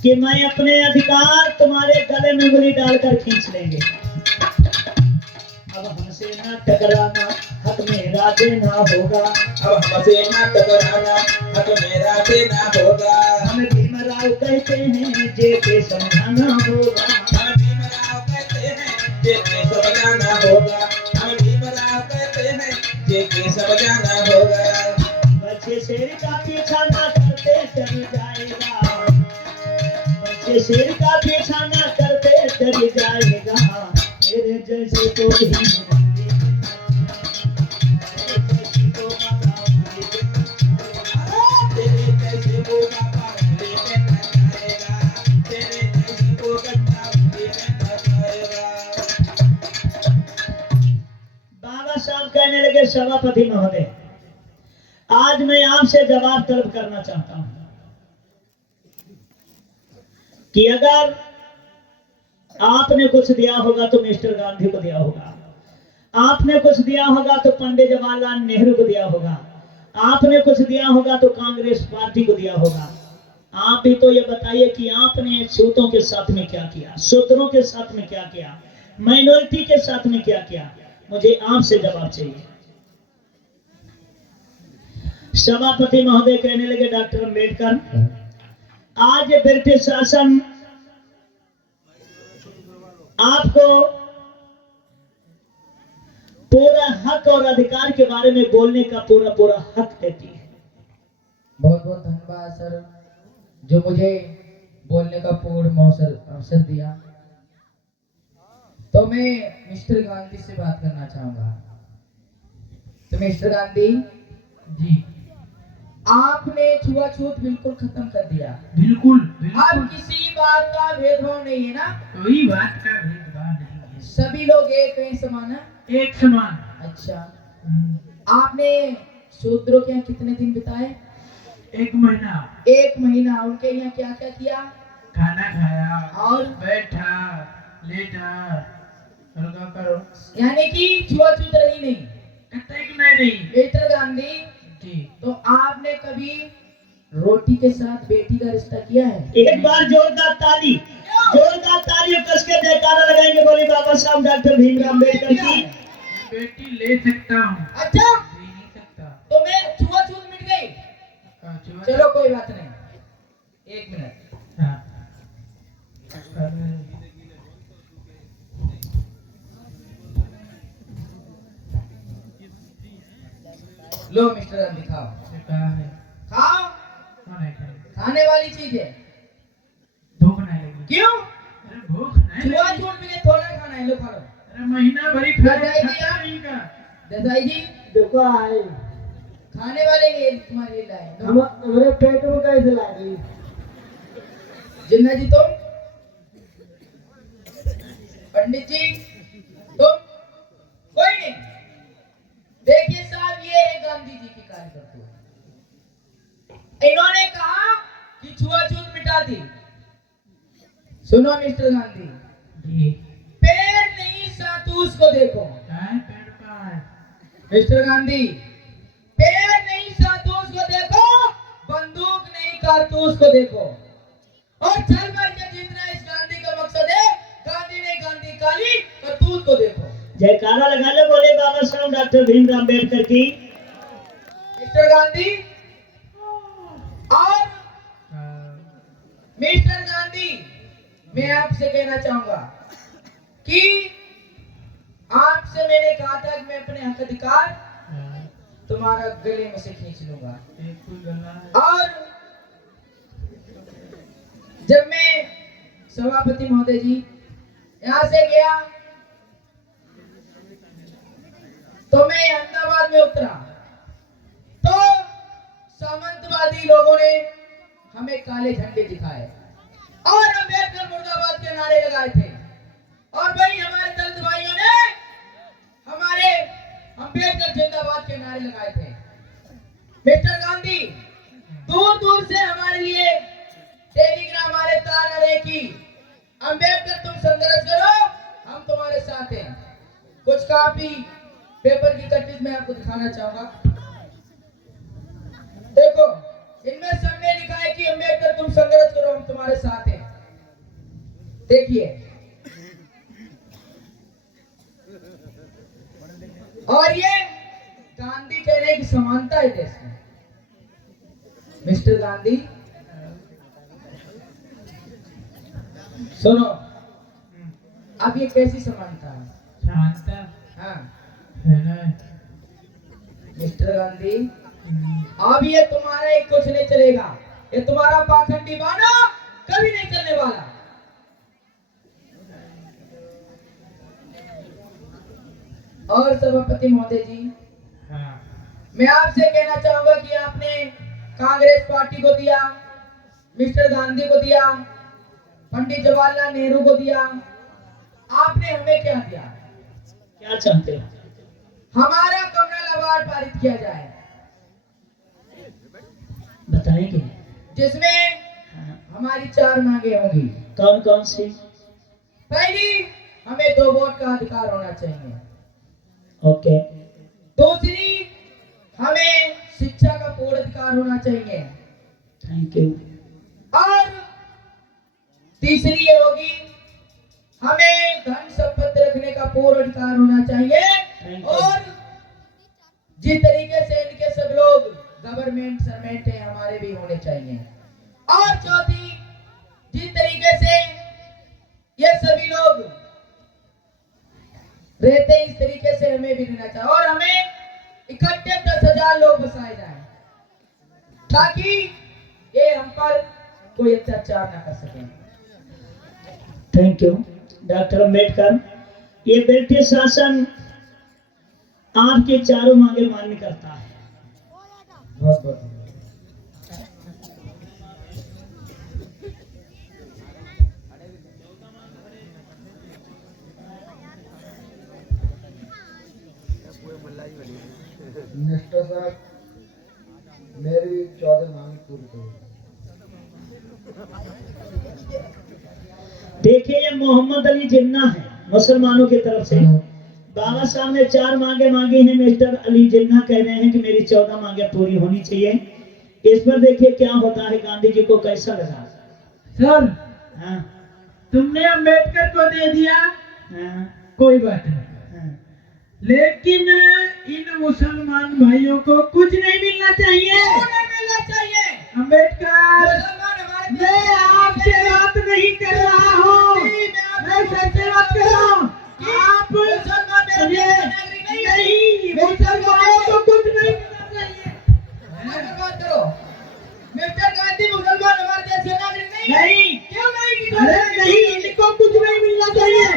कि मैं अपने अधिकार तुम्हारे गले में उंगली डालकर खींच लेंगे। अब हमसे न टकराना हक मेरा देना होगा, अब हमसे ना टकराना हक मेरा देना होगा। हम भीमराव कहते हैं जे के समझाना होगा, हम भीमराव कहते हैं जे के समझाना होगा, हम भीमराव कहते हैं जे के समझाना होगा। बच्चे शेर का पीछा न करते डर जाएगा, बच्चे शेर का पीछा न करते डर जाएगा, तेरे जैसे तो ही तेरे जैसे को बाबा लेके नचाएगा, तेरे जैसे को गट्टा लेके नचाएगा। बाबा साहब कहने लगे, सभापति महोदय, आज मैं आपसे जवाब तलब करना चाहता हूं कि अगर आपने कुछ दिया होगा तो मिस्टर गांधी को दिया होगा, आपने कुछ दिया होगा तो पंडित जवाहरलाल नेहरू को दिया होगा, आपने कुछ दिया होगा तो कांग्रेस पार्टी को दिया होगा। आप भी तो ये बताइए कि आपने सूतों के साथ में क्या किया, शूद्रों के साथ में क्या किया, माइनॉरिटी के साथ में क्या किया। मुझे आपसे जवाब चाहिए। सभापति महोदय कहने लगे, डॉक्टर अम्बेडकर, आज ब्रिटिश शासन आपको पूरा हक और अधिकार के बारे में बोलने का पूरा हक देती है। बहुत बहुत धन्यवाद सर, जो मुझे बोलने का पूर्ण अवसर दिया। तो मैं मिस्टर गांधी से बात करना चाहूंगा। तो मिस्टर गांधी जी, आपने छुआछूत बिल्कुल खत्म कर दिया। बिल्कुल अब बिल्कुल, किसी बात का भेदभाव नहीं है ना, कोई बात का भेदभाव नहीं है, सभी लोग एक हैं, समान है। एक समान। अच्छा, आपने शूद्रों के यहाँ कितने दिन बिताए? 1 महीना। 1 महीना। उनके यहाँ क्या क्या किया? खाना खाया और बैठा लेटा और क्या करो, यानी कि छुआछूत रही नहीं। कतई नहीं। मिस्टर गांधी, जी, तो आपने कभी रोटी के साथ बेटी का रिश्ता किया है? एक बार जोरदार ताली और कस के जयकारा लगाएंगे, बोले बाबा साहब डॉक्टर भीमराव अम्बेडकर की। बेटी ले सकता हूँ, अच्छा, दे नहीं सकता। तो मैं छुआछूत मिट गई। अच्छा, चलो कोई बात नहीं, 1 मिनट। हाँ। लो मिस्टर गांधी, खाओ कहा है खाओ, कौन है खाने? खाने वाली चीज है। भूख नहीं लगी? क्यों? अरे भूख नहीं लगी। छुआछूत मिले, थोड़ा खाना है, लो खा लो। अरे महीना भरी खा बताइए आप। खाता नहीं का। देसाई जी, देखो आए खाने वाले ये तुम्हारे लिए लाए। हमारे पेट में कैसे लगी। जिन्ना जी तुम, पंडित जी तुम, कोई नहीं। देखिए साहब, ये है गांधी जी की कार्यकर्ता। इन्होंने कहा कि छुआछूत मिटा दी। सुनो मिस्टर गांधी, जी, पेड़ नहीं सातूस को देखो। काय पेड़ का है? मिस्टर गांधी, पेड़ नहीं सातूस को देखो, बंदूक नहीं कारतूस को देखो, और चल मर के जीतना इस गांधी का मकसद है। गांधी ने गांधी काली करतूत को देखो। जयकारा लगा ले, बोले बाबा साहब डॉक्टर भीमराव अम्बेडकर की। मिस्टर गांधी और मिस्टर गांधी, मैं आपसे कहना चाहूंगा कि आपसे मैंने कहा था कि मैं अपने हक अधिकार तुम्हारा गले में से खींच लूंगा। एक कोई गला है। और जब मैं सभापति महोदय जी यहाँ से गया तो मैं अहमदाबाद में उतरा तो सामंतवादी लोगों ने हमें काले झंडे दिखाए और अम्बेडकर मुर्दाबाद के नारे लगाए थे। और भाई हमारे दलित भाइयों ने हमारे अम्बेडकर जिंदाबाद के नारे लगाए थे। मिस्टर गांधी, दूर दूर से हमारे लिए टेलीग्राम आ रहे कि अम्बेडकर तुम संघर्ष करो, हम तुम्हारे साथ हैं। कुछ कॉपी पेपर की कटिंग मैं आपको दिखाना चाहूंगा। देखो, इनमें सब में लिखा है कि अम्बेडकर तुम संघर्ष करो, हम तुम्हारे साथ हैं। देखिए, और ये गांधी कह रहे हैं कि समानता है देश में। मिस्टर गांधी सुनो, अब ये कैसी समानता है? शांता हाँ है ना? मिस्टर गांधी, अब ये तुम्हारा एक कुछ नहीं चलेगा। ये तुम्हारा पाखंडी बाना कभी नहीं चलने वाला। और सभापति महोदय जी, मैं आपसे कहना चाहूंगा कि आपने कांग्रेस पार्टी को दिया, मिस्टर गांधी को दिया, पंडित जवाहरलाल नेहरू को दिया, आपने हमें क्या दिया? क्या चाहते हैं? हमारा कमल अवार्ड पारित किया जाए, बताएंगे? जिसमें हमारी 4 मांगे होंगी। कौन कौन सी? पहली, हमें 2 वोट का अधिकार होना चाहिए। ओके। दूसरी, हमें शिक्षा का पूर्ण अधिकार होना चाहिए। Thank you. और तीसरी ये होगी, हमें धन संपत्ति रखने का पूर्ण अधिकार होना चाहिए। और जिस तरीके से इनके सब लोग गवर्नमेंट सर्वेंट है, हमारे भी होने चाहिए। और चौथी, जिस तरीके से ये सभी लोग रहते हैं, इस तरीके से हमें भी रहना चाहिए। और हमें इकट्ठे 10,000 लोग बसाए जाए, ताकि ये हम पर कोई अत्याचार ना कर सके। Thank you doctor Ambedkar. ये ब्रिटिश शासन आपके चारों मांगे मान्य करता है। बहुत बहुत मिनिस्टर साहब, मेरी 14 मांग पूरी करो। देखिए, ये मोहम्मद अली जिन्ना है मुसलमानों की तरफ से। बाबा साहब ने 4 मांगे मांगी हैं। मिस्टर अली जिन्ना कह रहे हैं कि मेरी 14 मांगे पूरी होनी चाहिए। इस पर देखिए क्या होता है, गांधी जी को कैसा लगा। सर, हाँ, तुमने अम्बेडकर को दे दिया, हाँ, कोई बात नहीं, हाँ। लेकिन इन मुसलमान भाइयों को कुछ नहीं मिलना चाहिए। मिलना चाहिए। अम्बेडकर, मुसलमान हमारे मैं आपसे बात नहीं कर रहा हूँ, मैं सच्चे बात कर रहा हूँ। आप मुसलमान नहीं, मुसलमानों को कुछ नहीं मिलना चाहिए। बात करो। मिस्टर गांधी, मुसलमान हमारे देश के नागरिक नहीं है। नहीं, क्यों नहीं? अरे नहीं, इनको कुछ नहीं मिलना चाहिए।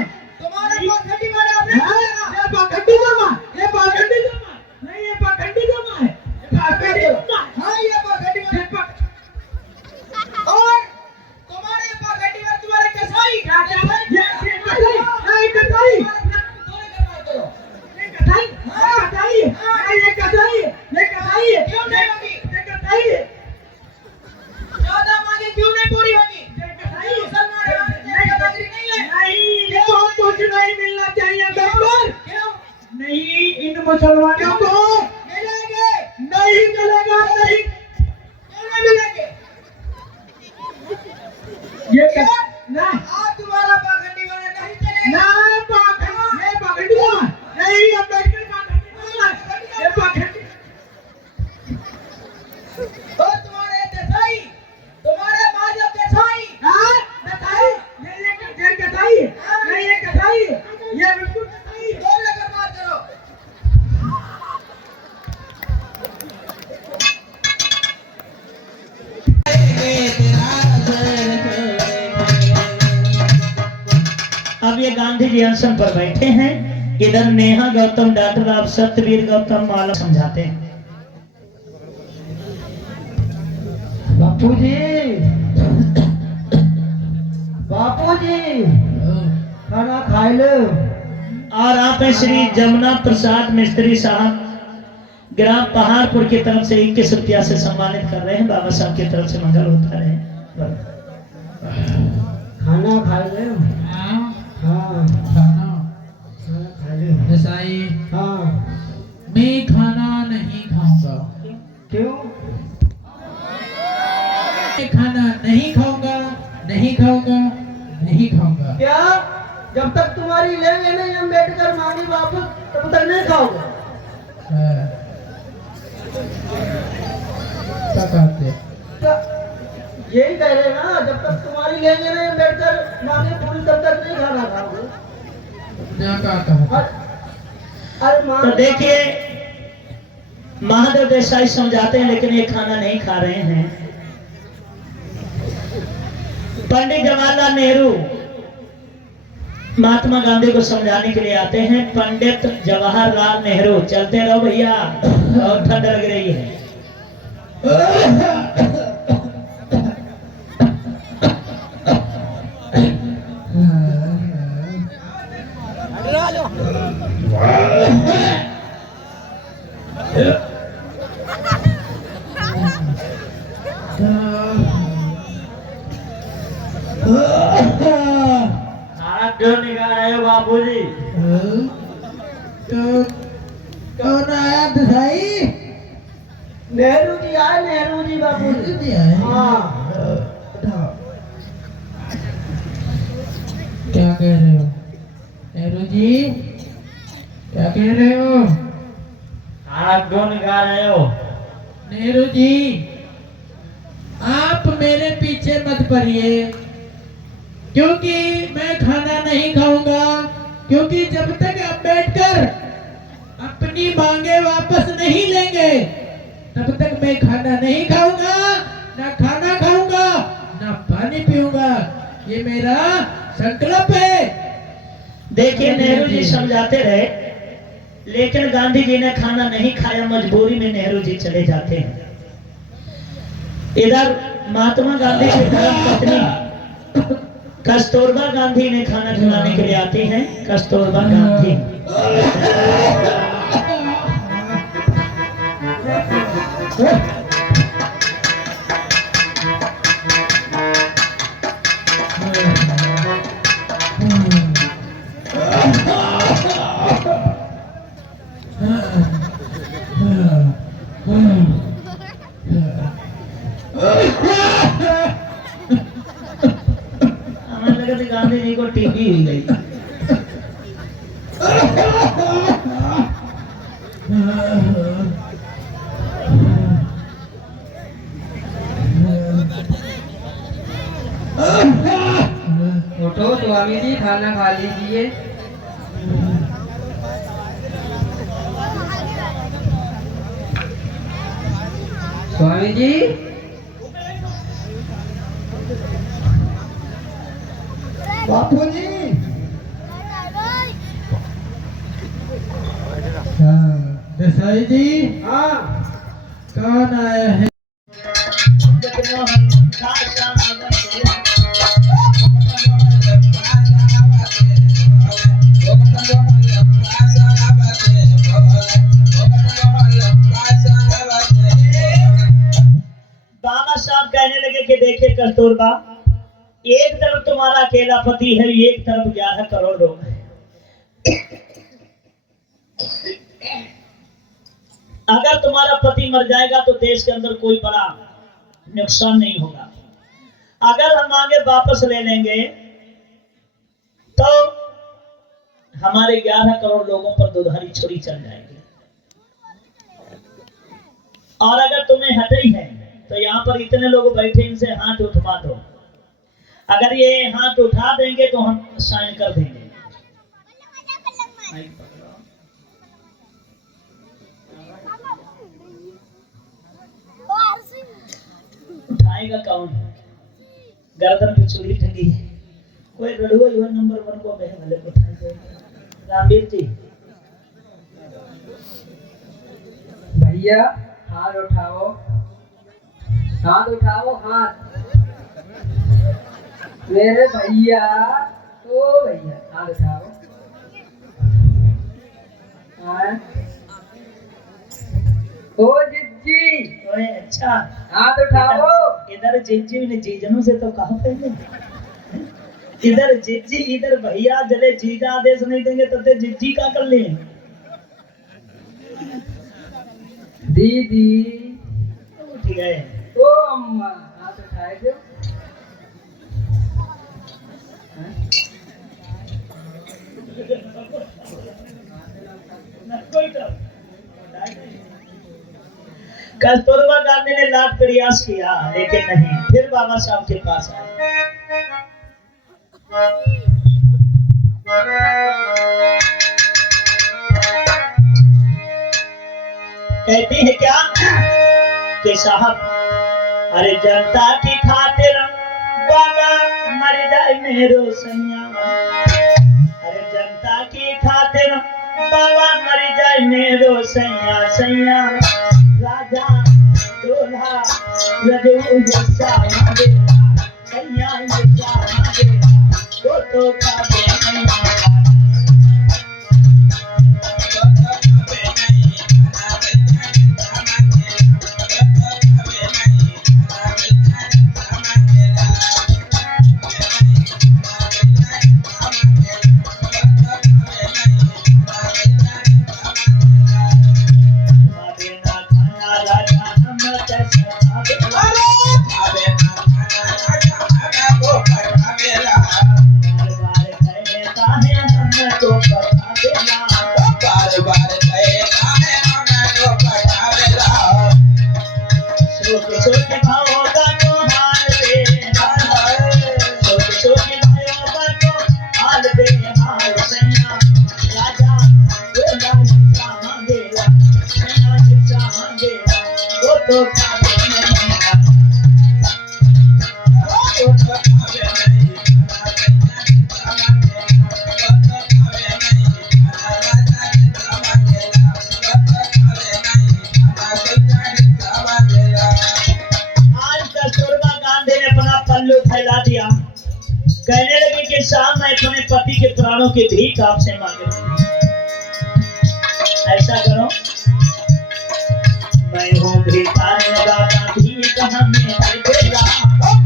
तुम्हारा पाखंडी मारा आपने हाँ, किया। ये पाखंडी जमा, ये पाखंडी जमा, नहीं ये पाखंडी जमा है, ये पाखंडी जमा है। हाँ, ये पाखंडी ये मारा। और तुम्हारे पाखंडी मारा, तुम्हारे कसाई। क्या क्या भाई? ये कसाई, नहीं कसाई, दोनों का बात करो। ये कसाई, ये कसाई, ये कसाई, ये कसाई, क्यों नहीं होगी? ये कसाई, 14 मांगे क्यों नहीं पूरी होगी? ये कसाई, मुसलमान हमारे देश के नागरिक नहीं है। नहीं, इनको कुछ नहीं मिलना चाहिए। बिल्कुल क्यों? नहीं, इन मुसलमानों को मिलेंगे। नहीं मिलेगा, नहीं। क्यों नहीं मिलेंगे? ये क्यों? ना आप तुम्हारा पाखंडी मारा नहीं चलेगा। ना पाखंडी, ये पाखंडी जमा नहीं, अम्बेडकर पाखंडी जमा, ये पाखंडी। और तुम्हारे देसाई, तुम्हारे माधव देसाई। हाँ, कसाई, ये कसाई, नहीं ये कसाई, ये बिल्कुल कसाई। बोल लेकर बात करो। अब ये गांधी जी आसन पर बैठे हैं। इधर नेहा गौतम, डॉक्टर आप सत्यवीर गौतम माला समझाते हैं। बापूजी, बापूजी, खाना खाए लो। और आप हैं श्री जमुना प्रसाद मिस्त्री साहब, ग्राम पहाड़पुर की तरफ से 21 रुपया से सम्मानित कर रहे हैं। बाबा साहब की तरफ से मंगल होता रहे। खाना खाए लो। हाँ, हाँ, खाना, खाना खा लो। देसाई, हाँ, मैं खाना नहीं खाऊंगा। क्यों? मैं खाना नहीं खाऊंगा, नहीं खाऊंगा, नहीं खाऊंगा। क्या? जब तक तुम्हारी लेंगे नहीं अम्बेडकर मांगी वापस, तब तक नहीं खाओगे। हाँ। क्या कहते? क्या? यही कह रहे हैं ना, जब तक तुम्हारी लेंगे नहीं अम्बेडकर मांगी पूरी, तब तक नहीं खाना खाओगे। क्या कहता है? अरे मां, तो देखिए, महादेव देसाई समझाते हैं, लेकिन ये खाना नहीं खा रहे हैं। पंडित जवाहरलाल नेहरू महात्मा गांधी को समझाने के लिए आते हैं पंडित जवाहरलाल नेहरू। चलते रहो भैया, बहुत ठंड लग रही है। क्यों निकाल रहे हो बाबूजी? तो कौन आया दसाई? नेहरू जी आए, नेहरू जी बाबू जी। हाँ क्या कह रहे हो नेहरू जी, क्या कह रहे हो? खाना क्यों निकाल रहे हो? नेहरू जी, आप मेरे पीछे मत पड़िए, क्योंकि मैं खाना नहीं खाऊंगा, क्योंकि जब तक अम्बेडकर अपनी मांगे वापस नहीं लेंगे तब तक मैं खाना नहीं खाऊंगा, ना खाना खाऊंगा ना पानी पीऊंगा। ये मेरा संकल्प है। देखिए नेहरू जी समझाते रहे, लेकिन गांधी जी ने खाना नहीं खाया, मजबूरी में नेहरू जी चले जाते हैं। इधर महात्मा गांधी की धर्म पत्नी कस्तूरबा गांधी ने खाना खिलाने के लिए आती हैं। कस्तूरबा गांधी हमें लगा था गांधी जी को टीबी हुई गई। उठो स्वामी जी, खाना खा लीजिए। स्वामी जी, बापू जी। देसाई जी, हाँ कौन आया है? बाबा साहब कहने लगे कि देखिए कस्तूरबा, एक तरफ तुम्हारा अकेला पति है, एक तरफ 11 करोड़ लोग हैं। अगर तुम्हारा पति मर जाएगा तो देश के अंदर कोई बड़ा नुकसान नहीं होगा। अगर हम आगे वापस ले लेंगे तो हमारे 11 करोड़ लोगों पर दुधारी छुरी चल जाएगी। और अगर तुम्हें हटे ही है तो यहाँ पर इतने लोग बैठे, इनसे हाथ उठवा दो। अगर ये हाथ उठा देंगे तो हम साइन कर देंगे। उठाएगा कौन? गर्दन पे चूड़ी टंगी है, कोई रड़ुआ युवा नंबर 1 को भले उठा देगा। रामवीर जी, भैया हाथ उठाओ, हाथ उठाओ, हाथ। मेरे भैया, ओ भैया हाथ उठाओ। हाँ। ओ जिज्जी, ओए अच्छा हाथ उठाओ। इधर जिज्जी ने जीजनों से तो कहा पहले, इधर जिज्जी इधर भैया। जले जीजा आदेश नहीं देंगे तब तो जिज्जी का कर ले। दीदी, ठीक है, ओ अम्मा, हाथ उठाए दो। कस्तूरबा गांधी ने लाख प्रयास किया लेकिन नहीं। फिर बाबा साहब के पास आए। कहती है क्या कि साहब, अरे जनता की खातिर बाबा मर जाए मेरो सैया। बाबा मर जाए मेरो सैया सैया राजा दूल्हा रजू जैसा मांगेला सैया जैसा मांगेला वो तो काबे नहीं फैला दिया। कहने लगे कि साहब मैं अपने पति के प्राणों की भीख आपसे मांग रही हूं, ऐसा करो मैं हूँ भिखारी बाबा भीख हमें दे देगा,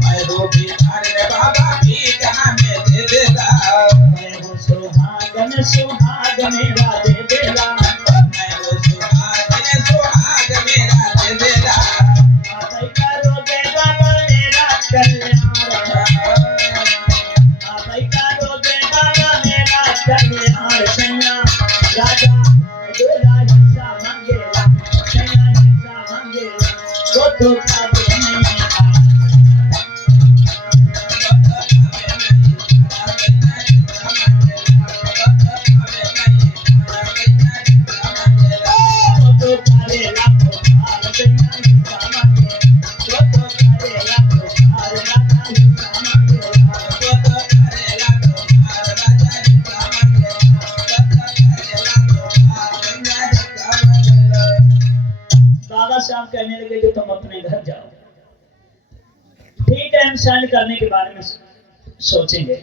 मैं हूँ भिखारी बाबा भीख हमें दे देगा, मैं हूँ सुहागन सुहाग मेरा दे देगा, मैं हूँ सुहाग मेरा दे देगा, आप करोगे बाबा मेरा कल्याण, आप करोगे बाबा मेरा कल्याण, सैया राजा दूल्हा हिस्सा मांगेगा, सैया हिस्सा मांगेगा, वो तो काबे नहीं बाबा साहब कहने लगे कि तुम अपने घर जाओ, ठीक है हम शादी करने के बारे में सोचेंगे।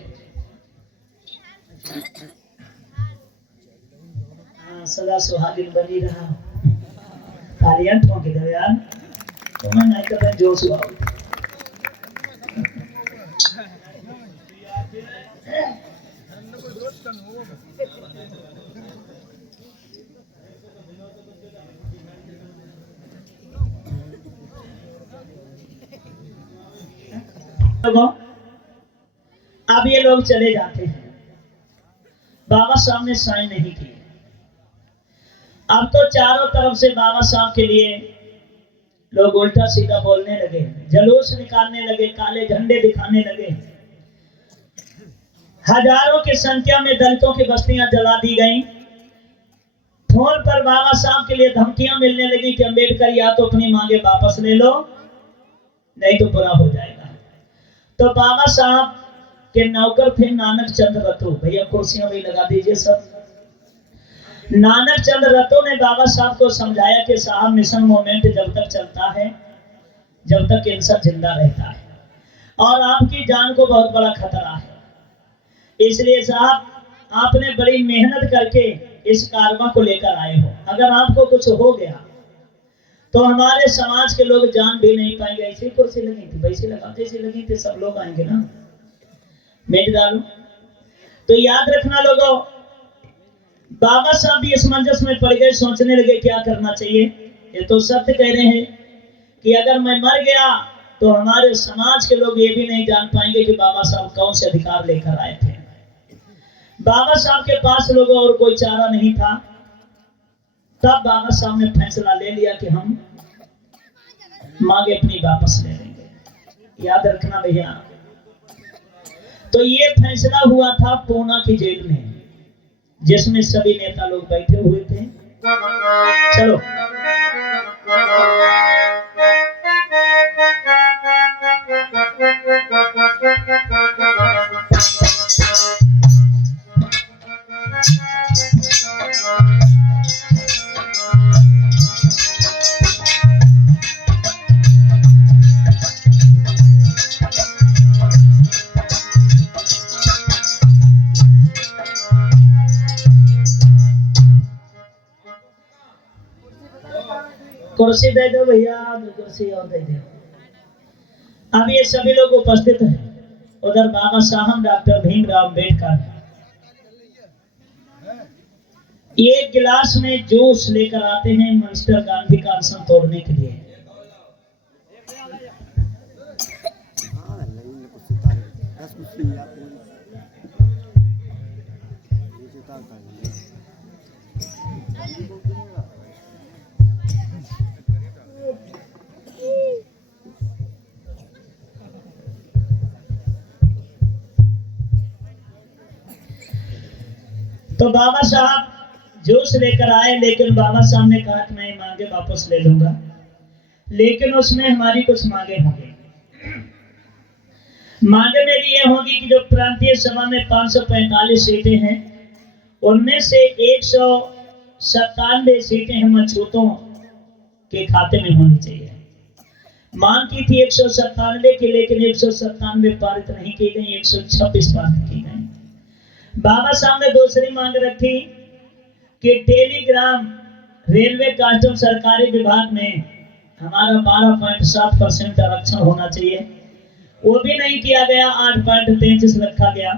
हाँ सदा सुहागिन बनी रहा, तालियां ठोंक दो यार, तुम्हें नहीं कर रहे जोश हुआ। अब ये लोग चले जाते हैं, बाबा साहब ने साइन नहीं किए। अब तो चारों तरफ से बाबा साहब के लिए लोग उल्टा सीधा बोलने लगे, जलूस निकालने लगे, काले झंडे दिखाने लगे। हजारों की संख्या में दलितों की बस्तियां जला दी गईं। फोन पर बाबा साहब के लिए धमकियां मिलने लगी कि अंबेडकर या तो अपनी मांगे वापस ले लो नहीं तो बुरा हो जाएगा। तो बाबा साहब के नौकर थे नानक चंद रतो, भैया कुर्सियां भी लगा दीजिए सब। नानक चंद रतो ने बाबा साहब को समझाया कि साहब मिशन मूवमेंट जब तक चलता है, जब तक इंसान जिंदा रहता है और आपकी जान को बहुत बड़ा खतरा है, इसलिए साहब आपने बड़ी मेहनत करके इस कारवां को लेकर आए हो, अगर आपको कुछ हो गया तो हमारे समाज के लोग जान भी नहीं पाएंगे। ऐसी कुर्सी लगी थी, वैसी लगा जैसी लगी थी, सब लोग आएंगे ना, मेज डालो। तो याद रखना लोगों, बाबा साहब भी इस मंजस में पड़ गए, सोचने लगे क्या करना चाहिए। ये तो सत्य कह रहे हैं कि अगर मैं मर गया तो हमारे समाज के लोग ये भी नहीं जान पाएंगे कि बाबा साहब कौन से अधिकार लेकर आए थे। बाबा साहब के पास लोगों और कोई चारा नहीं था। तब बाबा साहब ने फैसला ले लिया कि हम मांगे अपनी वापस ले लेंगे। याद रखना भैया। तो ये फैसला हुआ था पूना की जेल में, जिसमें सभी नेता लोग बैठे हुए थे। चलो कुर्सी दे दो भैया, कुर्सी और दे दो। अब ये सभी लोग उपस्थित हैं। उधर बाबा साहब डॉक्टर भीमराव अम्बेडकर एक गिलास में जूस लेकर आते हैं मिस्टर गांधी का अनशन तोड़ने के लिए। तो बाबा साहब जूस लेकर आए, लेकिन बाबा साहब ने कहा कि मैं मांगे वापस ले लूंगा, लेकिन उसमें हमारी कुछ मांगे होंगी। मांगे मेरी ये होगी कि जो प्रांतीय सभा में 545 सीटें हैं, उनमें से 197 सीटें हम अछूतों के खाते में होनी चाहिए। मांग की थी 197 की, लेकिन 197 पारित नहीं की गई, 126 पारित की गई। बाबा साहब ने दूसरी मांग रखी कि टेलीग्राम रेलवे कस्टम सरकारी विभाग में हमारा 12.7% आरक्षण होना चाहिए। वो भी नहीं किया गया, 8.33 रखा गया।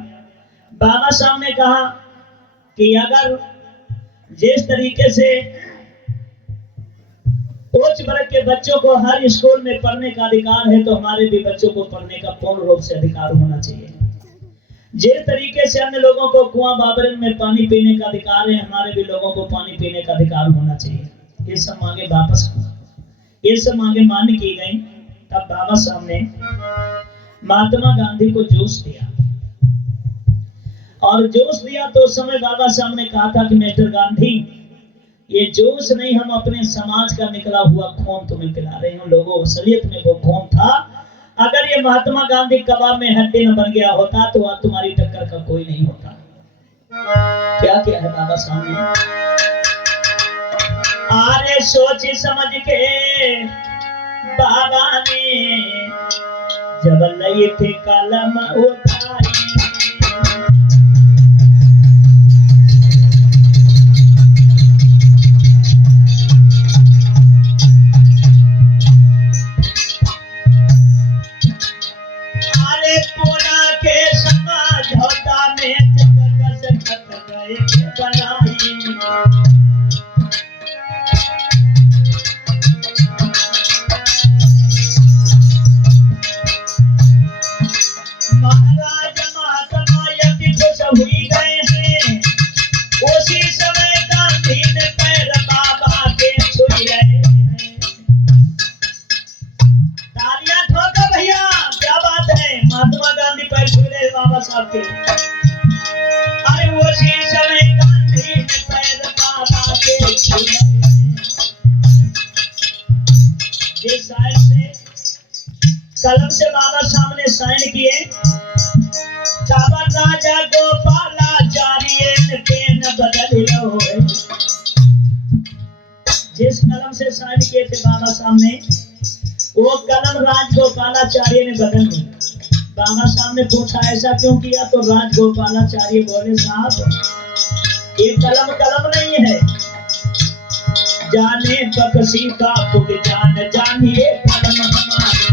बाबा साहब ने कहा कि अगर जिस तरीके से उच्च वर्ग के बच्चों को हर स्कूल में पढ़ने का अधिकार है, तो हमारे भी बच्चों को पढ़ने का पूर्ण रूप से अधिकार होना चाहिए। जिस तरीके से अन्य लोगों को कुआं बाबरन में पानी पीने का अधिकार है, हमारे भी लोगों को पानी पीने का अधिकार होना चाहिए। ये सब मांगे वापस, ये सब मांगे मान्य की गई। तब बाबा साहब ने महात्मा गांधी को जूस दिया, और जूस दिया तो उस समय बाबा साहब ने कहा था कि मिस्टर गांधी, ये जूस नहीं, हम अपने समाज का निकला हुआ खून तुम्हें पिला रहे हैं। लोगों असलियत में वो खून था। अगर ये महात्मा गांधी कबाब में हड्डी न बन गया होता तो आज तुम्हारी टक्कर का कोई नहीं होता। क्या किया है बाबा साहब ने? आरे सोच समझ के बाबा ने जब लई थे कलम उठाई, पूना के समझौता में जबरदस्त खत गए बनाई। महाराज महात्मा यदि खुश हुई गए हैं, उसी समय गांधी ने पैर बाबा के छुई गए हैं। तालियां ठोको भैया, क्या बात है। महात्मा गांधी पैर छू रहे बाबा साहब के। अरे उसी समय गांधी ने पैर बाबा के छू रहे। ये साइड से कलम से बाबा साहब ने साइन किए। काबर राजा गोपालाचार्य पेन बदल लो। जिस कलम से साइन किए थे बाबा साहब ने, वो कलम राजगोपालाचार्य ने बदल दी। बाबा साहब ने पूछा ऐसा क्यों किया, तो राजगोपालाचार्य बोले साहब ये कलम कलम नहीं है, जाने बकसी का खुद जान जानिए कलम हमारी।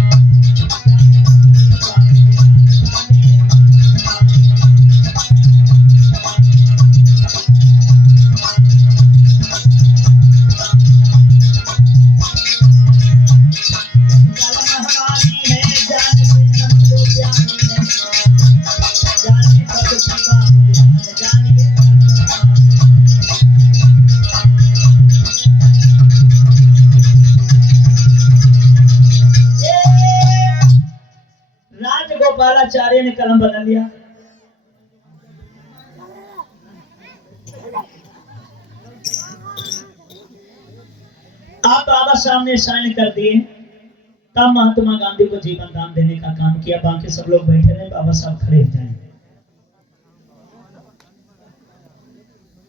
राजगोपालाचार्य ने कलम बदल लिया। आप बाबा साहब ने साइन कर दिए। तब महात्मा गांधी को जीवन दान देने का काम किया। बाकी सब लोग बैठे रहे, बाबा साहब खड़े हो जाए।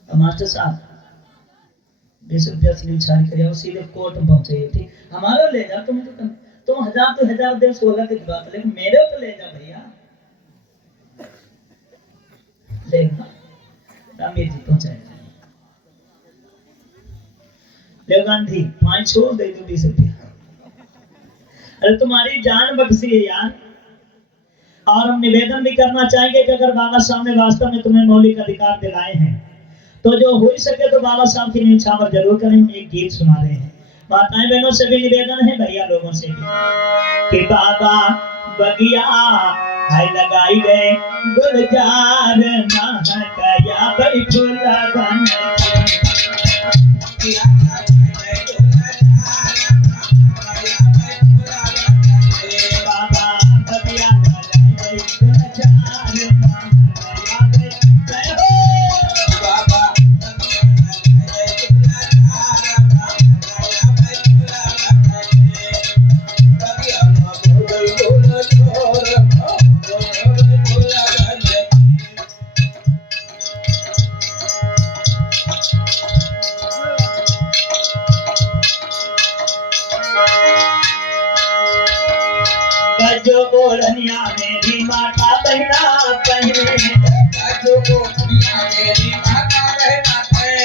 मास्टर साहब 20 रुपया से छाड़ कर आओ, सीधे कोर्ट में पहुंचे थी। हमारा ले जा, तुम हजार तो हजार दे, 16 की बात, लेकिन मेरे तो ले जा भैया। रामीर जी पहुंचाए। देव गांधी 5 छोड़ दे दो 20 रुपया। अरे तुम्हारी जान बख्शी है यार। और हम निवेदन भी करना चाहेंगे कि अगर बाबा साहब ने वास्तव में तुम्हें मौलिक अधिकार दिलाए हैं तो जो हो सके तो बाबा साहब की न्यौछावर जरूर करें। हम एक गीत सुना रहे हैं। माताएं बहनों से भी निवेदन है, भैया लोगों से भी कि बाबा बगिया है लगाई गए गुलजार महकया बैठुला बन जो बोलनिया मेरी माता बहना पहने जो बोलनिया मेरी माता बहना पहने।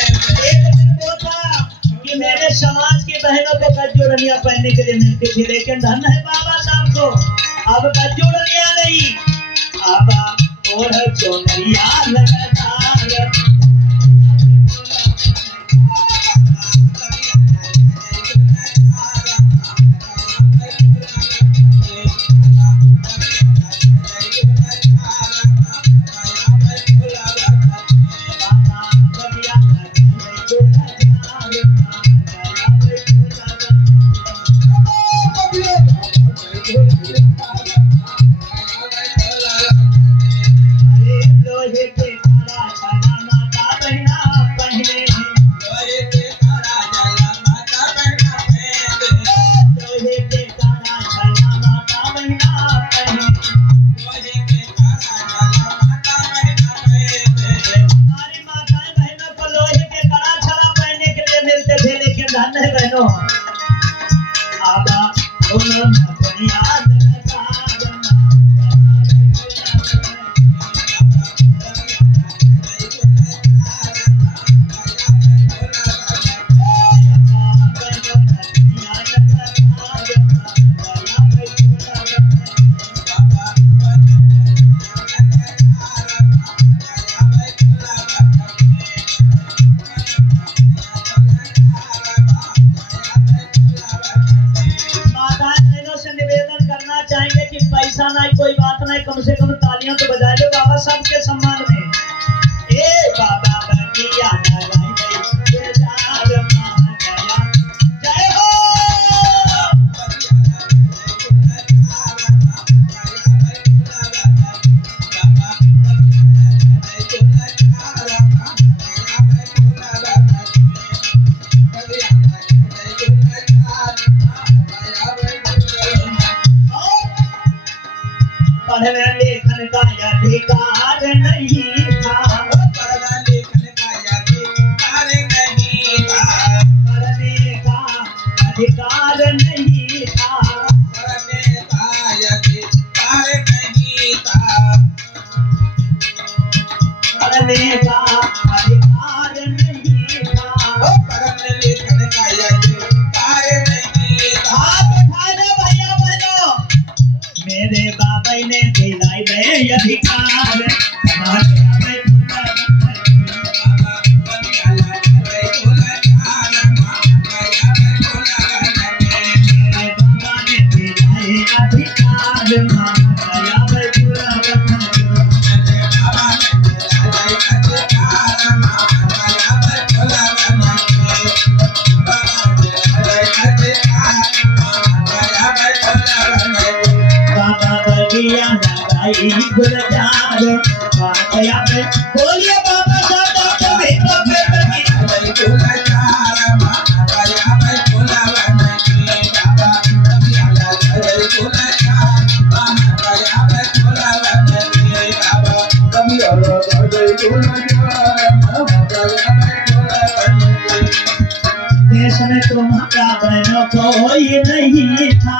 एक दिन वो था कि मेरे समाज की बहनों को कजोड़निया पहनने के लिए मिलती थी, लेकिन धन है बाबा साहब को अब कजोड़निया नहीं, अब ओढ़ चोनरिया लगातार। नहीं कोई बात नहीं, कम से कम तालियां तो बजा लो बाबा साहब के सम्मान में। ए बाबा बगिया लगाई गई गुलजार महकया, जय हो। पढ़ने लिखने का अधिकार नहीं था, पढ़ने लिखने का अधिकार नहीं था, पढ़ने का अधिकार नहीं था, पढ़ने का अधिकार नहीं था, पढ़ने का अधिकार नहीं था, पढ़ने लिखने का अधिकार नहीं था। भैया बहनों, मेरे बाबा ने दिलाई दे अधिकार, गुलजार महकया, बोलिए बाबा साहब डॉक्टर भीमराव अम्बेडकर की। देश में तुम्हारा बहनों कोई नहीं था,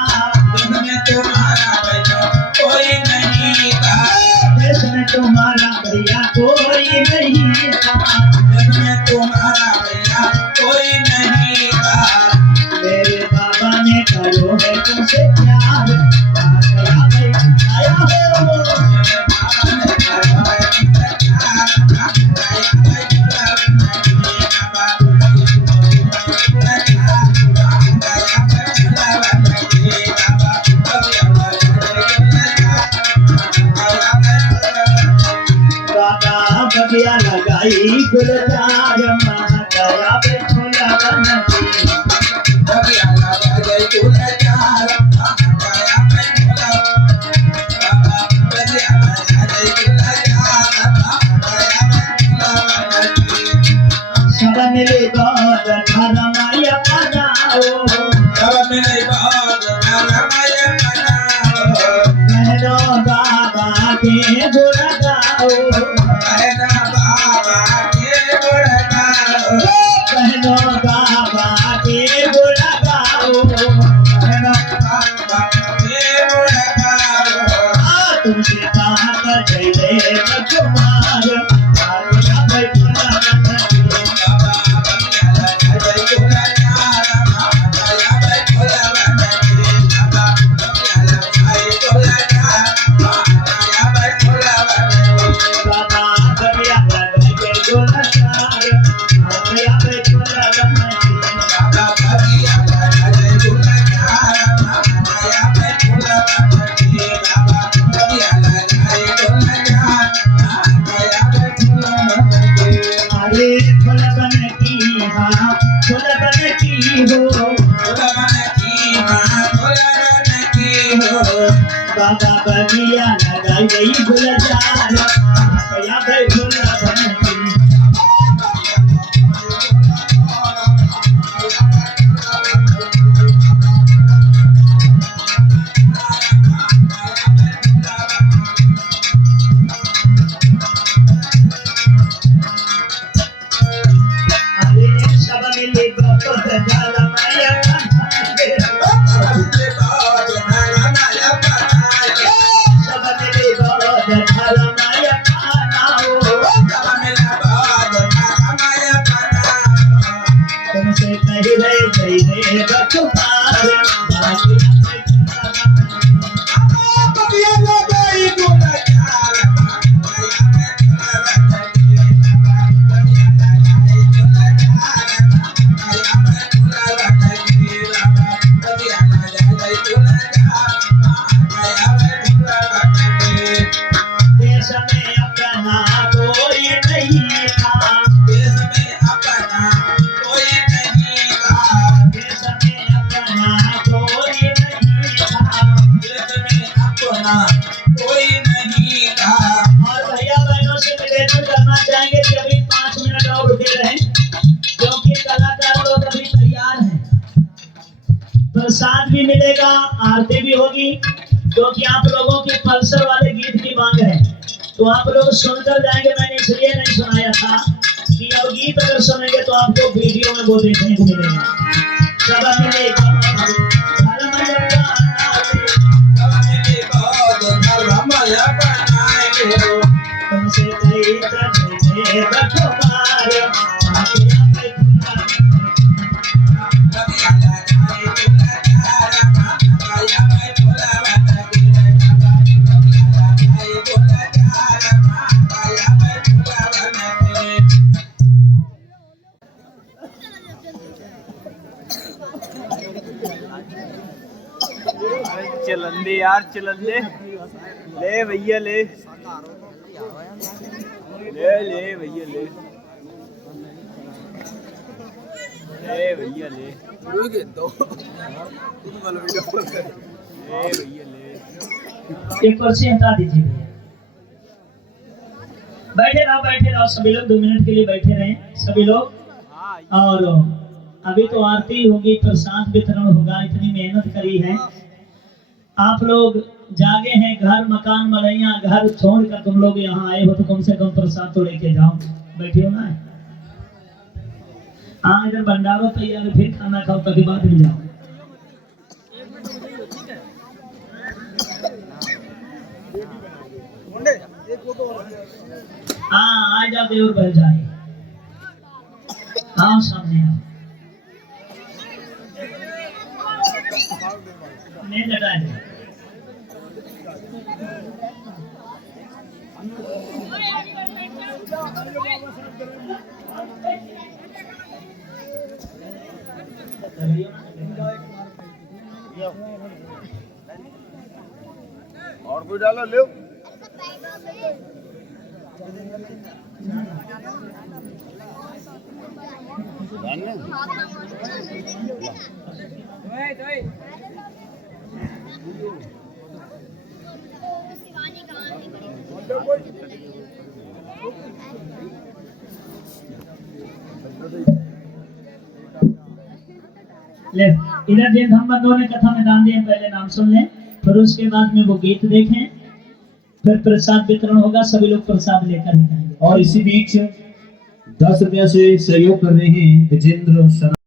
देश में तुम्हारा बहनों कोई नहीं था, देश में तुम्हारा भैया कोई नहीं था, देश में तुम्हारा भैया कोई नहीं था। बगिया लगाई गुलजार महाकाया पे फूला बनती बगिया लगा गई गुलजार महाकाया पे फूला बाबा बगिया लगा गई गुलजार महाकाया पे फूला बनती सब मिले गौर धर्माया बनाओ सब मिले गौर धर्माया बनाओ कहनो बाबा के गुण गाओ कहना बाबा के गुण गाओ कहनो बाबा के गुण गाओ कहना बाबा के गुण गाओ तुमसे कहा कर जय कुमार आज्ञा बैठना बाबा बगिया लगा गई गुलजार महाकाया पे फूला बनती बाबा बगिया लगा गई गुलजार महाकाया पे फूला बनती बाबा बगिया लगा के गुलजार आज्ञा बैठना बाबा बगिया लगा गई गुलजार महाकाया पे फूला बनती बाबा बगिया लगा गई गुलजार महाकाया पे फूला बनती अरे फूल बन की हाँ फूल बन की हो फूला बनती मां फूला बनती हो बाबा बगिया लगाई गई गुलजार आज्ञा बैठना बनती अरे सब मिले गौर धर्माया बनाओ सब मिले गौर धर्माया बनाओ तुमसे कही रहे रखवार देश में अपना कोई नहीं था देश में अपना कोई नहीं था और भैया बहनों से निवेदन करना चाहेंगे कि अभी 5 मिनट और रुके रहें क्योंकि कलाकार लोग अभी तैयार हैं प्रसाद भी मिलेगा आरती भी होगी क्योंकि आप लोगों की पल्सर वाले गीत की मांग है तो आप लोग सुनकर जाएंगे। मैंने इसलिए नहीं सुनाया था कि अब गीत अगर सुनेंगे तो आपको वीडियो में वो देखने को मिलेगा सब मिलेगा तुमसे कही तजे रखवार आज्ञा बैठना चलन दे यार चलन दे ले भैया ले ले ले भैया ले ले भैया ले ले भैया ले एक कुर्सी हटा दीजिए भैया बैठे रहो सभी लोग 2 मिनट के लिए बैठे रहें सभी लोग और अभी तो आरती होगी प्रसाद वितरण होगा इतनी मेहनत करी है आप लोग जागे हैं घर मकान मलैया घर छोड़कर तुम लोग यहाँ आए हो तो कम से कम प्रसाद तो लेके जाओ बैठे हो ना हाँ इधर भंडारो तैयार है फिर खाना खाओ तभी बाद में जाओ हाँ आ जाओ देवर बह जाए आओ सामने आओ नहीं लगा दे और कोई डालो ले ले इधर जिन हम बंदों ने कथा में दान दिए पहले नाम सुन लें, फिर उसके बाद में वो गीत देखें, फिर प्रसाद वितरण होगा, सभी लोग प्रसाद लेकर ही जाएंगे। और इसी बीच 10 रुपया से सहयोग कर रहे हैं विजेंद्र